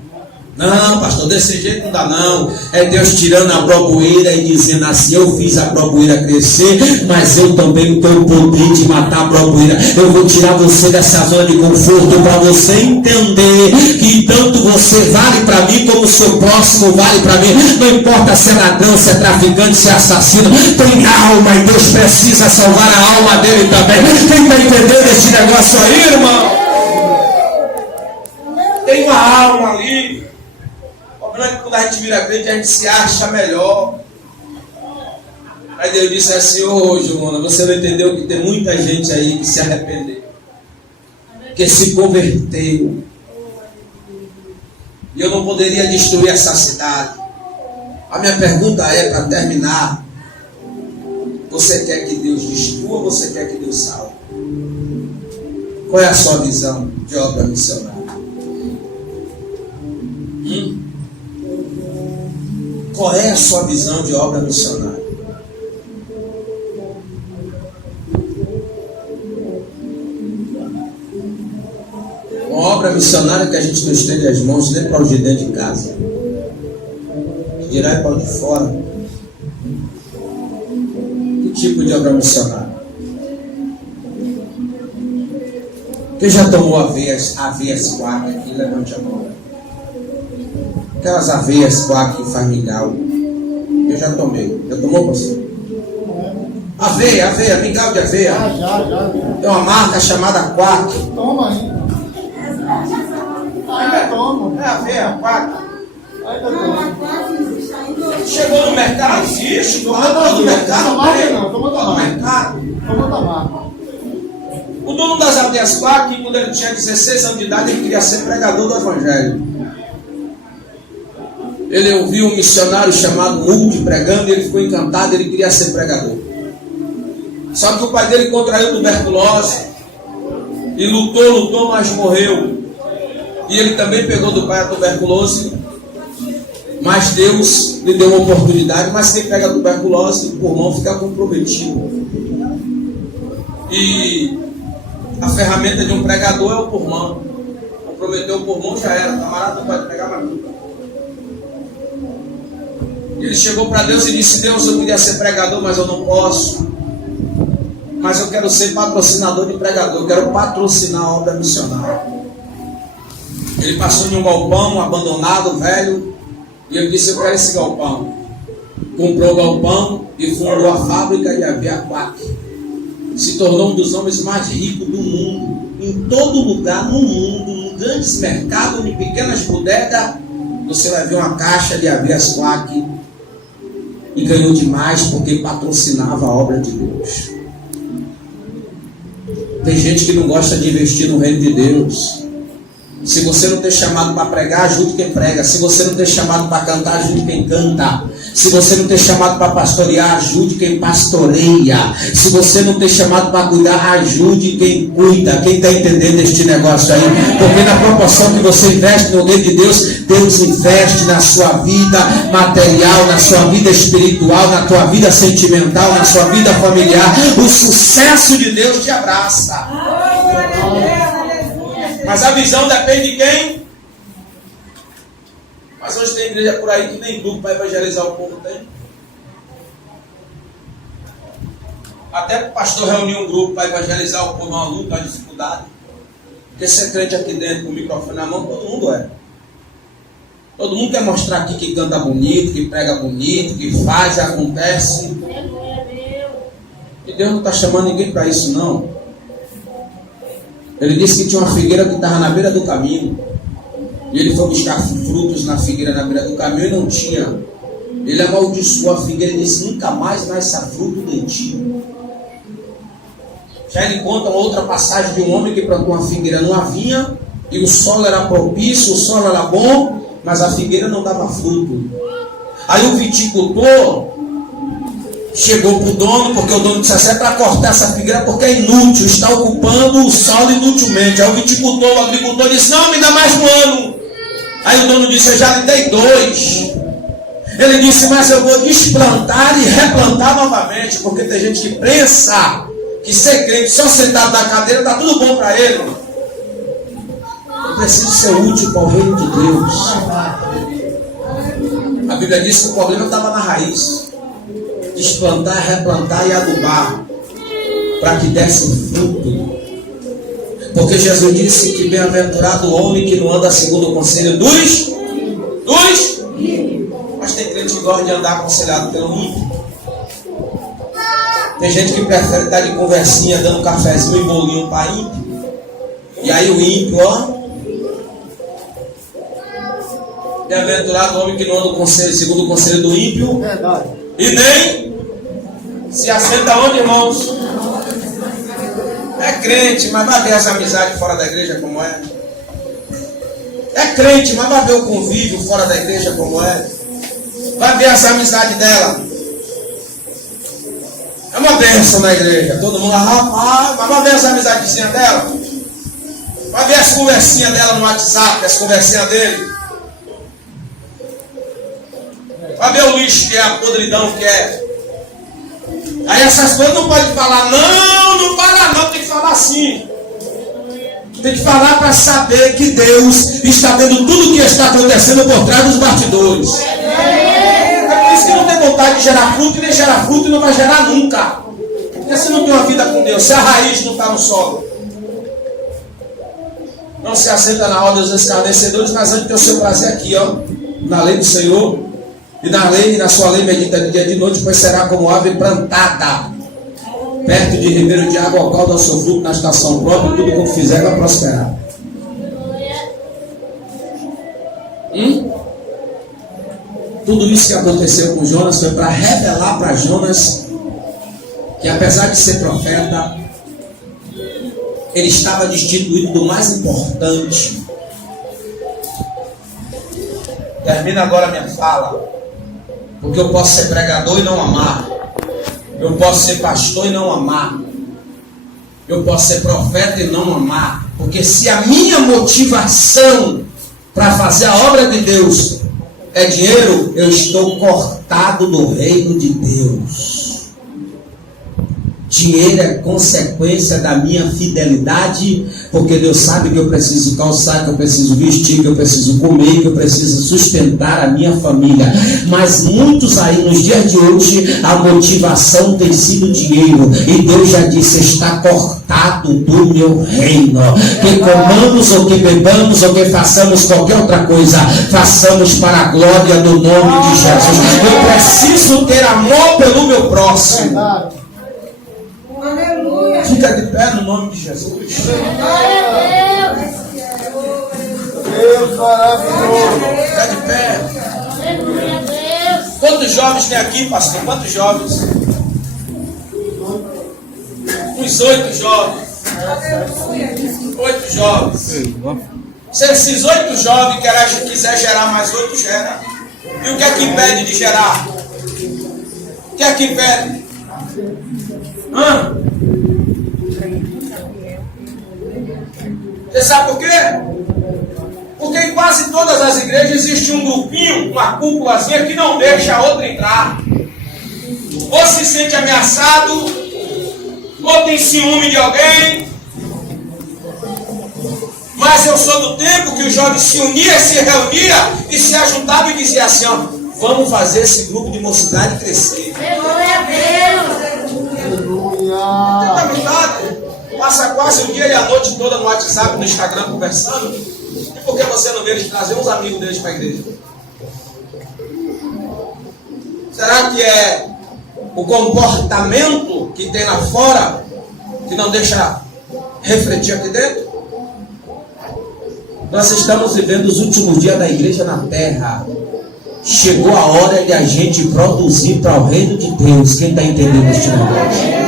Não, pastor, desse jeito não dá não. É Deus tirando a broboeira e dizendo assim, eu fiz a broboeira crescer, mas eu também tenho o poder de matar a broboeira. Eu vou tirar você dessa zona de conforto para você entender que tanto você vale para mim como o seu próximo vale para mim. Não importa se é ladrão, se é traficante, se é assassino, tem alma e Deus precisa salvar a alma dele também. Quem está entendendo esse negócio aí, irmão? Tem uma alma ali. Quando a gente vira crente, a gente se acha melhor. Aí Deus disse assim, ô Joana, você não entendeu que tem muita gente aí que se arrependeu, que se converteu. E eu não poderia destruir essa cidade. A minha pergunta é, para terminar, você quer que Deus destrua ou você quer que Deus salve? Qual é a sua visão de obra missionária? Qual é a sua visão de obra missionária? Uma obra missionária que a gente não estende as mãos nem para o de dentro de casa, dirá para o de fora. Que tipo de obra missionária? Quem já tomou aveias quack aqui? Levante a mão. Aquelas aveias quack que faz mingau. Eu já tomei. Já tomou, pastor? Aveia, mingau de aveia. Já. Tem uma marca chamada Quack. Toma ainda. Ainda toma. É aveia, Quack. Ainda toma. Chegou no mercado, existe. Todo mercado. Toma Todo mercado. outra marca. O dono das aveias Quack, quando ele tinha 16 anos de idade, ele queria ser pregador do evangelho. Ele ouviu um missionário chamado Multi pregando e ele ficou encantado, ele queria ser pregador. Só que o pai dele contraiu tuberculose e lutou, mas morreu. E ele também pegou do pai a tuberculose, mas Deus lhe deu uma oportunidade. Mas quem pega a tuberculose, o pulmão fica comprometido. E a ferramenta de um pregador é o pulmão. Comprometeu o pulmão, já era. O camarada não pode pegar mais nunca. Ele chegou para Deus e disse: Deus, eu queria ser pregador, mas eu não posso. Mas eu quero ser patrocinador de pregador. Eu quero patrocinar a obra missionária. Ele passou em um galpão abandonado, velho, e ele disse: eu quero esse galpão. Comprou o galpão e fundou a fábrica de aveia Quack. Se tornou um dos homens mais ricos do mundo. Em todo lugar no mundo, em grandes mercados, em pequenas bodegas, você vai ver uma caixa de aveias Quack. E ganhou demais porque patrocinava a obra de Deus. Tem gente que não gosta de investir no reino de Deus. Se você não tem chamado para pregar, ajude quem prega. Se você não tem chamado para cantar, ajude quem canta. Se você não tem chamado para pastorear, ajude quem pastoreia. Se você não tem chamado para cuidar, ajude quem cuida. Quem está entendendo este negócio aí? Porque na proporção que você investe no reino de Deus, Deus investe na sua vida material, na sua vida espiritual, na tua vida sentimental, na sua vida familiar. O sucesso de Deus te abraça. Mas a visão depende de quem? Mas hoje tem igreja por aí que nem grupo para evangelizar o povo tem. Até o pastor reuniu um grupo para evangelizar o povo, uma luta, uma dificuldade. Porque ser crente aqui dentro com o microfone na mão, todo mundo é. Todo mundo quer mostrar aqui que canta bonito, que prega bonito, que faz, acontece. E Deus não está chamando ninguém para isso não. Ele disse que tinha uma figueira que estava na beira do caminho. E ele foi buscar frutos na figueira na beira do caminho e não tinha. Ele amaldiçoou a figueira e disse: nunca mais nasça fruto de ti. Já ele conta uma outra passagem de um homem que plantou uma figueira numa vinha. E o solo era propício, o solo era bom, mas a figueira não dava fruto. Aí o viticultor chegou para o dono, porque o dono disse assim: é para cortar essa figueira porque é inútil, está ocupando o solo inutilmente. Aí o viticultor, o agricultor disse: não, me dá mais um ano. Aí o dono disse: eu já lhe dei 2. Ele disse: mas eu vou desplantar e replantar novamente, porque tem gente que pensa que ser crente só sentado na cadeira está tudo bom para ele. Eu preciso ser útil para o reino de Deus. A Bíblia diz que o problema estava na raiz. Desplantar, replantar e adubar, para que desse fruto. Porque Jesus disse que bem-aventurado o homem que não anda segundo o conselho dos. Mas tem crente que gosta de andar aconselhado pelo ímpio. Tem gente que prefere estar de conversinha, dando cafezinho e bolinho para ímpio. E aí o ímpio, ó. Bem-aventurado o homem que não anda segundo o conselho do ímpio. Verdade. E nem se assenta onde, irmãos? É crente, mas vai ver as amizades fora da igreja como é. É crente, mas vai ver o convívio fora da igreja como é. Vai ver as amizades dela. É uma bênção na igreja. Todo mundo, rapaz, mas vai ver as amizadezinhas dela. Vai ver as conversinhas dela no WhatsApp, as conversinhas dele. Vai ver o lixo que é, a podridão que é. Aí essas coisas não pode falar, não fala não, tem que falar assim. Tem que falar para saber que Deus está vendo tudo o que está acontecendo por trás dos bastidores. É por isso que não tem vontade de gerar fruto, e nem gerar fruto e não vai gerar nunca. Porque se não tem uma vida com Deus, se a raiz não está no solo. Não se assenta na roda dos escarnecedores, mas antes tem o seu prazer aqui, ó, na lei do Senhor. E na sua lei medita de dia e de noite, pois será como ave plantada perto de ribeiro de água, ao qual dá o seu fruto na estação própria, e tudo quanto fizer vai prosperar. Tudo isso que aconteceu com Jonas foi para revelar para Jonas que, apesar de ser profeta, ele estava destituído do mais importante. Termina agora a minha fala, porque eu posso ser pregador e não amar, eu posso ser pastor e não amar, eu posso ser profeta e não amar, porque se a minha motivação para fazer a obra de Deus é dinheiro, eu estou cortado do reino de Deus. Dinheiro é consequência da minha fidelidade, porque Deus sabe que eu preciso calçar, que eu preciso vestir, que eu preciso comer, que eu preciso sustentar a minha família. Mas muitos aí nos dias de hoje, a motivação tem sido dinheiro, e Deus já disse: está cortado do meu reino. Que comamos ou que bebamos ou que façamos qualquer outra coisa, façamos para a glória do nome de Jesus. Eu preciso ter amor pelo meu próximo. Aleluia. Fica de pé no nome de Jesus. Glória a Deus. Deus maravilhoso. Fica de pé. Aleluia, Deus. Quantos jovens tem aqui, pastor? Quantos jovens? Uns 8 jovens. 8 jovens. Se esses 8 jovens quiser gerar mais 8, gera. E o que é que impede de gerar? O que é que impede? Você sabe por quê? Porque em quase todas as igrejas existe um grupinho, uma cúpulazinha que não deixa a outra entrar. Ou se sente ameaçado, ou tem ciúme de alguém. Mas eu sou do tempo que os jovens se uniam, se reuniam e se ajuntavam e diziam assim: ó, vamos fazer esse grupo de mocidade crescer. Glória a Deus. Tá vontade? Passa quase o dia e a noite toda no WhatsApp, no Instagram conversando. E por que você não vê eles trazer uns amigos deles para a igreja? Será que é o comportamento que tem lá fora que não deixa refletir aqui dentro? Nós estamos vivendo os últimos dias da igreja na terra. Chegou a hora de a gente produzir para o reino de Deus. Quem está entendendo este negócio?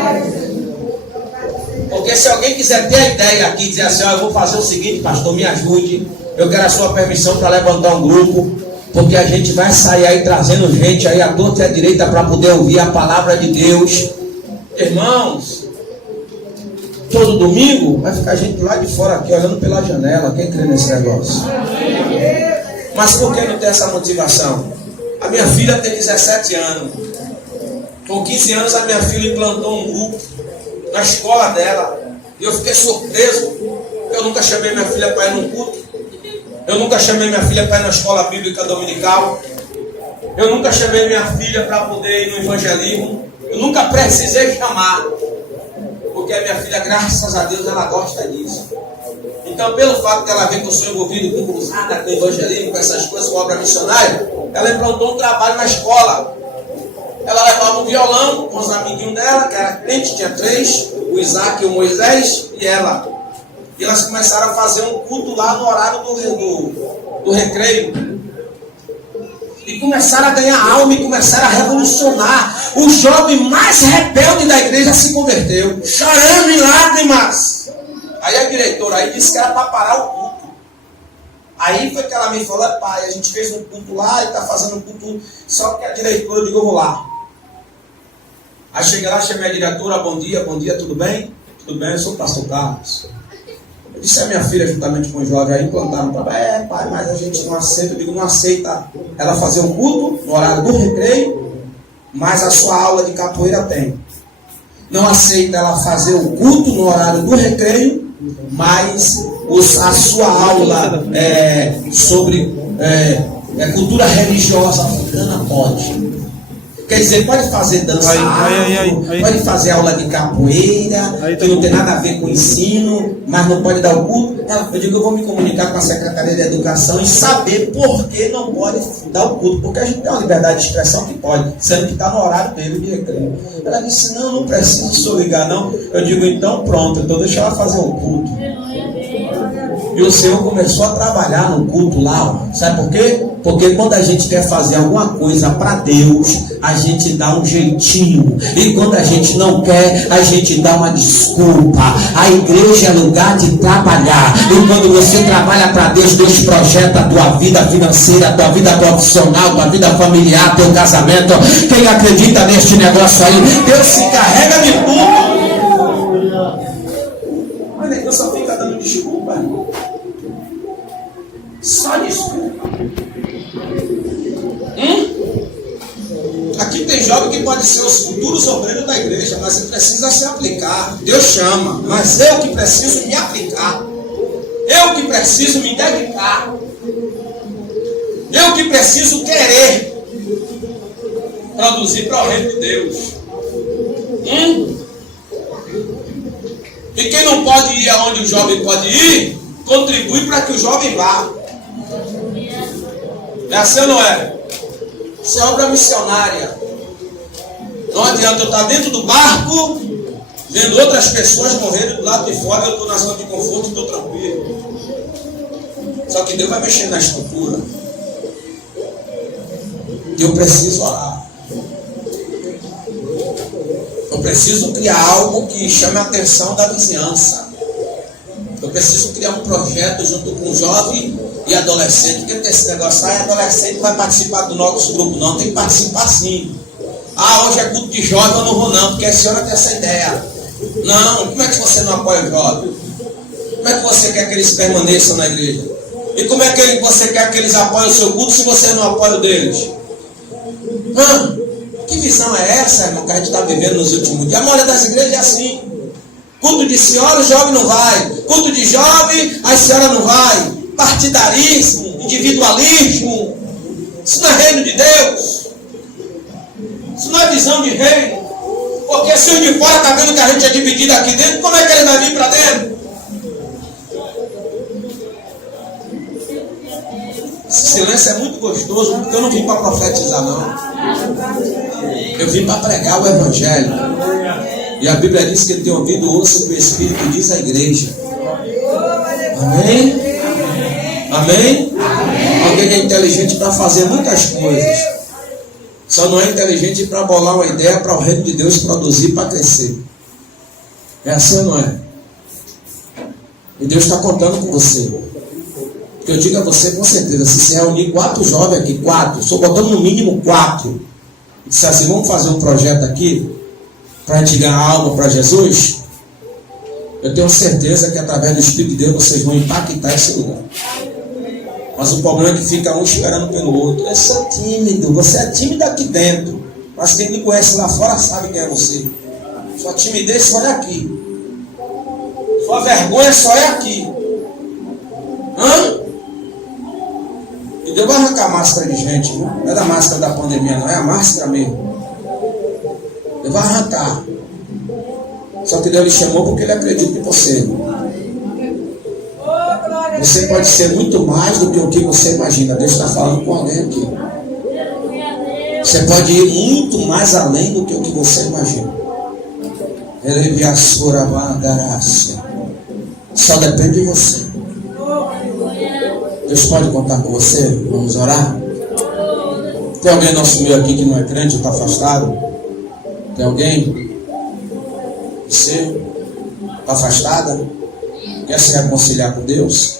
Porque se alguém quiser ter a ideia aqui, dizer assim: ó, eu vou fazer o seguinte, pastor, me ajude, eu quero a sua permissão para levantar um grupo, porque a gente vai sair aí trazendo gente aí à torta e à direita para poder ouvir a palavra de Deus. Irmãos, todo domingo vai ficar gente lá de fora aqui olhando pela janela. Quem crê nesse negócio? Mas por que não tem essa motivação? A minha filha tem 17 anos. Com 15 anos a minha filha implantou um grupo na escola dela. E eu fiquei surpreso. Eu nunca chamei minha filha para ir num culto. Eu nunca chamei minha filha para ir na escola bíblica dominical. Eu nunca chamei minha filha para poder ir no evangelismo. Eu nunca precisei chamar. Porque a minha filha, graças a Deus, ela gosta disso. Então, pelo fato de ela ver que eu sou envolvido com cruzada, com evangelismo, com essas coisas, com obra missionária, ela implantou um trabalho na escola. Ela levava um violão com os amiguinhos dela, que era crente, tinha 3, o Isaac, o Moisés e ela. E elas começaram a fazer um culto lá no horário do recreio. E começaram a ganhar alma e começaram a revolucionar. O jovem mais rebelde da igreja se converteu, chorando em lágrimas. Aí a diretora aí disse que era para parar o culto. Aí foi que ela me falou: pai, a gente fez um culto lá e está fazendo um culto, só que a diretora, eu digo, eu vou lá. Aí cheguei lá, chamei a diretora: bom dia, tudo bem? Tudo bem, eu sou o pastor Carlos. Eu disse a minha filha, juntamente com o jovem, aí implantaram para pai, mas a gente não aceita. Eu digo, não aceita ela fazer um culto no horário do recreio, mas a sua aula de capoeira tem. Não aceita ela fazer o culto no horário do recreio, mas a sua aula sobre cultura religiosa africana pode. Quer dizer, pode fazer dança afro, pode fazer aula de capoeira, que não tem nada a ver com ensino, mas não pode dar o culto. Eu digo, eu vou me comunicar com a Secretaria de Educação e saber por que não pode dar o culto, porque a gente tem uma liberdade de expressão que pode, sendo que está no horário dele de recreio. Ela disse, não precisa se ligar não. Eu digo, então pronto, então deixa ela fazer o culto. E o Senhor começou a trabalhar no culto lá, ó. Sabe por quê? Porque quando a gente quer fazer alguma coisa para Deus, a gente dá um jeitinho. E quando a gente não quer, a gente dá uma desculpa. A igreja é lugar de trabalhar. E quando você trabalha para Deus, Deus projeta a tua vida financeira, a tua vida profissional, a tua vida familiar, teu casamento. Quem acredita neste negócio aí, Deus se carrega de tudo. Olha, Deus só fica dando desculpa. Só desculpa. Aqui tem jovem que pode ser os futuros obreiros da igreja, mas ele precisa se aplicar. Deus chama, mas eu que preciso me aplicar. Eu que preciso me dedicar. Eu que preciso querer produzir para o reino de Deus. E quem não pode ir aonde o jovem pode ir, contribui para que o jovem vá. É assim ou não é? Isso é obra missionária. Não adianta eu estar dentro do barco, vendo outras pessoas morrerem do lado de fora, eu estou na zona de conforto e estou tranquilo. Só que Deus vai mexer na estrutura. E eu preciso orar. Eu preciso criar algo que chame a atenção da vizinhança. Eu preciso criar um projeto junto com jovem e adolescente. Porque tem esse negócio aí, adolescente vai participar do nosso grupo, não. Tem que participar sim. Ah, hoje é culto de jovem, eu não vou não, porque a senhora tem essa ideia. Não, como é que você não apoia o jovem? Como é que você quer que eles permaneçam na igreja? E como é que você quer que eles apoiem o seu culto se você não apoia o deles? Que visão é essa, irmão, que a gente está vivendo nos últimos dias? A maioria das igrejas é assim. Culto de senhora, o jovem não vai. Culto de jovem, a senhora não vai. Partidarismo, individualismo. Isso não é reino de Deus. Isso não é visão de reino. Porque se o de fora está vendo que a gente é dividido aqui dentro, como é que ele vai vir para dentro? Esse silêncio é muito gostoso, porque eu não vim para profetizar, não. Eu vim para pregar o Evangelho. E a Bíblia diz que ele tem ouvido, ouça o que o Espírito diz à igreja. Amém? Amém? Alguém é inteligente para fazer muitas coisas. Só não é inteligente para bolar uma ideia para o reino de Deus produzir, para crescer. É assim ou não é? E Deus está contando com você. Eu digo a você com certeza, se se reunir 4 jovens aqui, 4, estou botando no mínimo 4, e disser assim, vamos fazer um projeto aqui, para a gente ganhar alma para Jesus, eu tenho certeza que através do Espírito de Deus vocês vão impactar esse lugar. Mas o problema é que fica um esperando pelo outro. Eu sou tímido, você é tímido aqui dentro, mas quem me conhece lá fora sabe quem é você. Sua timidez só é aqui, sua vergonha só é aqui. E Deus vai arrancar máscara de gente, viu? Não é da máscara da pandemia, não, é a máscara mesmo. Deus vai arrancar. Só que Deus lhe chamou porque Ele acredita em você. Você pode ser muito mais do que o que você imagina. Deus está falando com alguém aqui. Você pode ir muito mais além do que o que você imagina. Só depende de você. Deus pode contar com você? Vamos orar? Tem alguém no nosso meio aqui que não é crente, está afastado? Tem alguém? Você? Está afastada? Quer se reconciliar com Deus?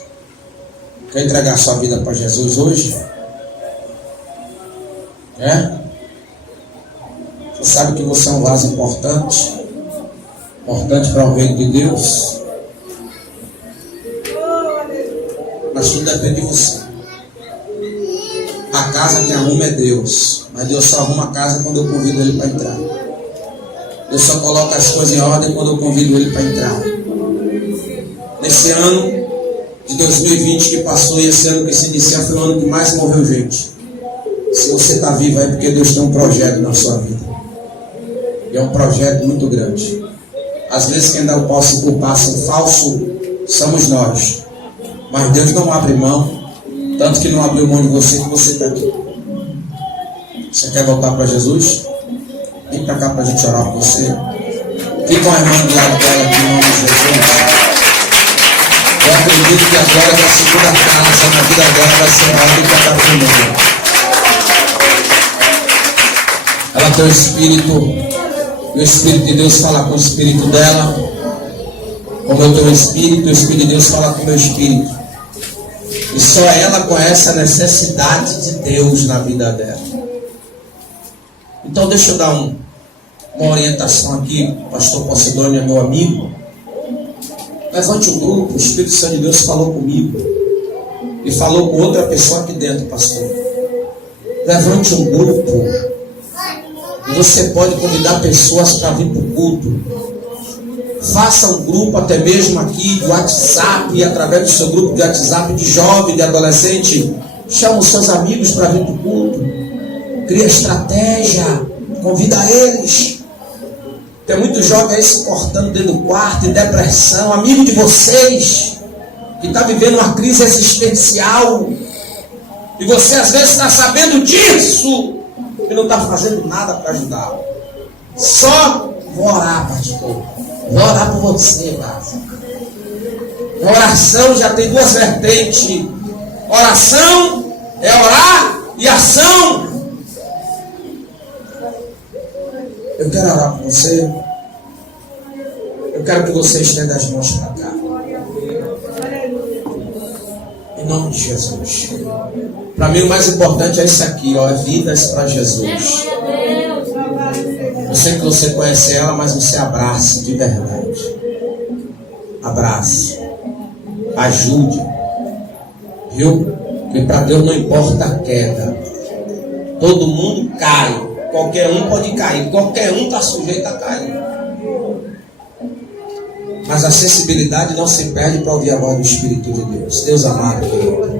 Quer entregar sua vida para Jesus hoje? Quer? Você sabe que você é um vaso importante? Importante para o reino de Deus? Mas tudo depende de você. A casa que arruma é Deus. Mas Deus só arruma a casa quando eu convido Ele para entrar. Deus só coloca as coisas em ordem quando eu convido Ele para entrar. Nesse ano de 2020 que passou e esse ano que se inicia foi o ano que mais morreu gente. Se você está vivo é porque Deus tem um projeto na sua vida. E é um projeto muito grande. Às vezes quem dá o posse por passo falso somos nós. Mas Deus não abre mão. Tanto que não abriu mão de você que você está aqui. Você quer voltar para Jesus? Vem para cá para a gente orar por você. Fica com a irmã do lado dela aqui em nome de Jesus. Eu acredito que agora que a segunda casa na vida dela vai ser maior do que a da primeira. Ela tem o Espírito de Deus fala com o Espírito dela. Como eu tenho o Espírito de Deus fala com o meu Espírito. E só ela conhece a necessidade de Deus na vida dela. Então deixa eu dar uma orientação aqui, pastor Posidônio é meu amigo. Levante um grupo, o Espírito Santo de Deus falou comigo. E falou com outra pessoa aqui dentro, pastor. Levante um grupo. E você pode convidar pessoas para vir para o culto. Faça um grupo até mesmo aqui de WhatsApp, e através do seu grupo de WhatsApp de jovem, de adolescente, chama os seus amigos para vir para o culto. Cria estratégia, convida eles. Tem muito jovem aí se cortando dentro do quarto, em depressão, amigo de vocês, que está vivendo uma crise existencial, e você às vezes está sabendo disso, e não está fazendo nada para ajudá-lo. Só vou orar, pastor. Vou orar por você, pastor. A oração já tem duas vertentes. Oração é orar e ação. Eu quero orar por você. Eu quero que você estenda as mãos para cá. Em nome de Jesus. Para mim o mais importante é isso aqui, ó, é vidas para Jesus. Eu sei que você conhece ela, mas você abrace de verdade. Abrace. Ajude. Viu? Porque para Deus não importa a queda. Todo mundo cai. Qualquer um pode cair. Qualquer um está sujeito a cair. Mas a sensibilidade não se perde para ouvir a voz do Espírito de Deus. Deus amado, querido.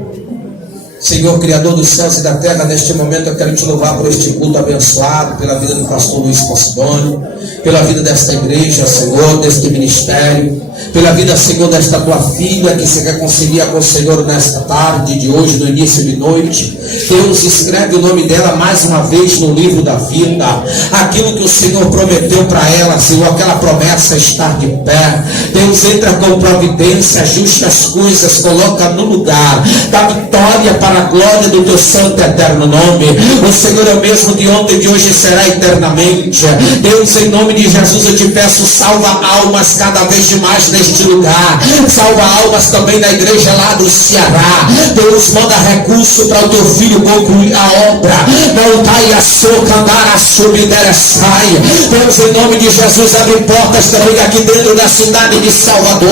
Senhor, Criador dos céus e da terra, neste momento eu quero te louvar por este culto abençoado, pela vida do pastor Luiz Posidônio, pela vida desta igreja, Senhor, deste ministério, pela vida, Senhor, desta tua filha que se reconcilia com o Senhor nesta tarde de hoje, no início de noite. Deus, escreve o nome dela mais uma vez no livro da vida. Aquilo que o Senhor prometeu para ela, Senhor, aquela promessa está de pé. Deus, entra com providência, ajusta as coisas, coloca no lugar da vitória para a glória do teu santo e eterno nome. O Senhor é o mesmo de ontem e de hoje será eternamente. Deus, em nome de Jesus eu te peço, salva almas cada vez mais neste lugar. Salva almas também na igreja lá do Ceará. Deus, manda recurso para o teu filho concluir a obra. Voltai a socandar a subdereçai. Deus, em nome de Jesus, abre portas também aqui dentro da cidade de Salvador.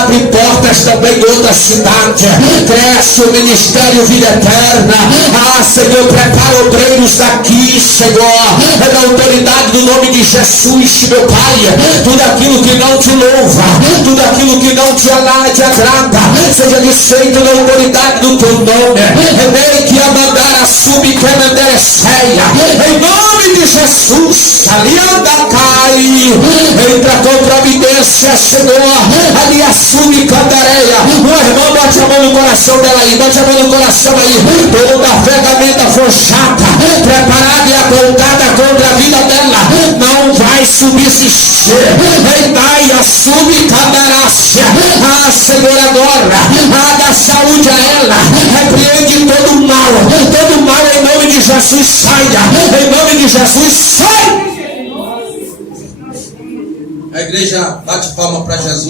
Abre portas também de outra cidade. Cresce o ministério Vida Eterna. Ah, Senhor, prepara obreiros daqui, Senhor, na autoridade do nome de Jesus, meu Pai. Tudo aquilo que não te louva, tudo aquilo que não te agrada, seja desfeito na autoridade do teu nome. Remei que a mandar a sub que a mandar ceia. Em nome de Jesus, ali anda cai. Entra com providência, Senhor. Ali a sub cantareia. O irmão bate a mão no coração dela aí, bate a mão no coração aí. Toda a ferramenta forjada, preparada e apontada contra a vida dela, não vai subsistir. Dai a subcaderácia. Ah, Senhor, agora, dá saúde a ela. Repreende todo o mal em nome de Jesus, saia. Em nome de Jesus, sai. A igreja bate palma para Jesus.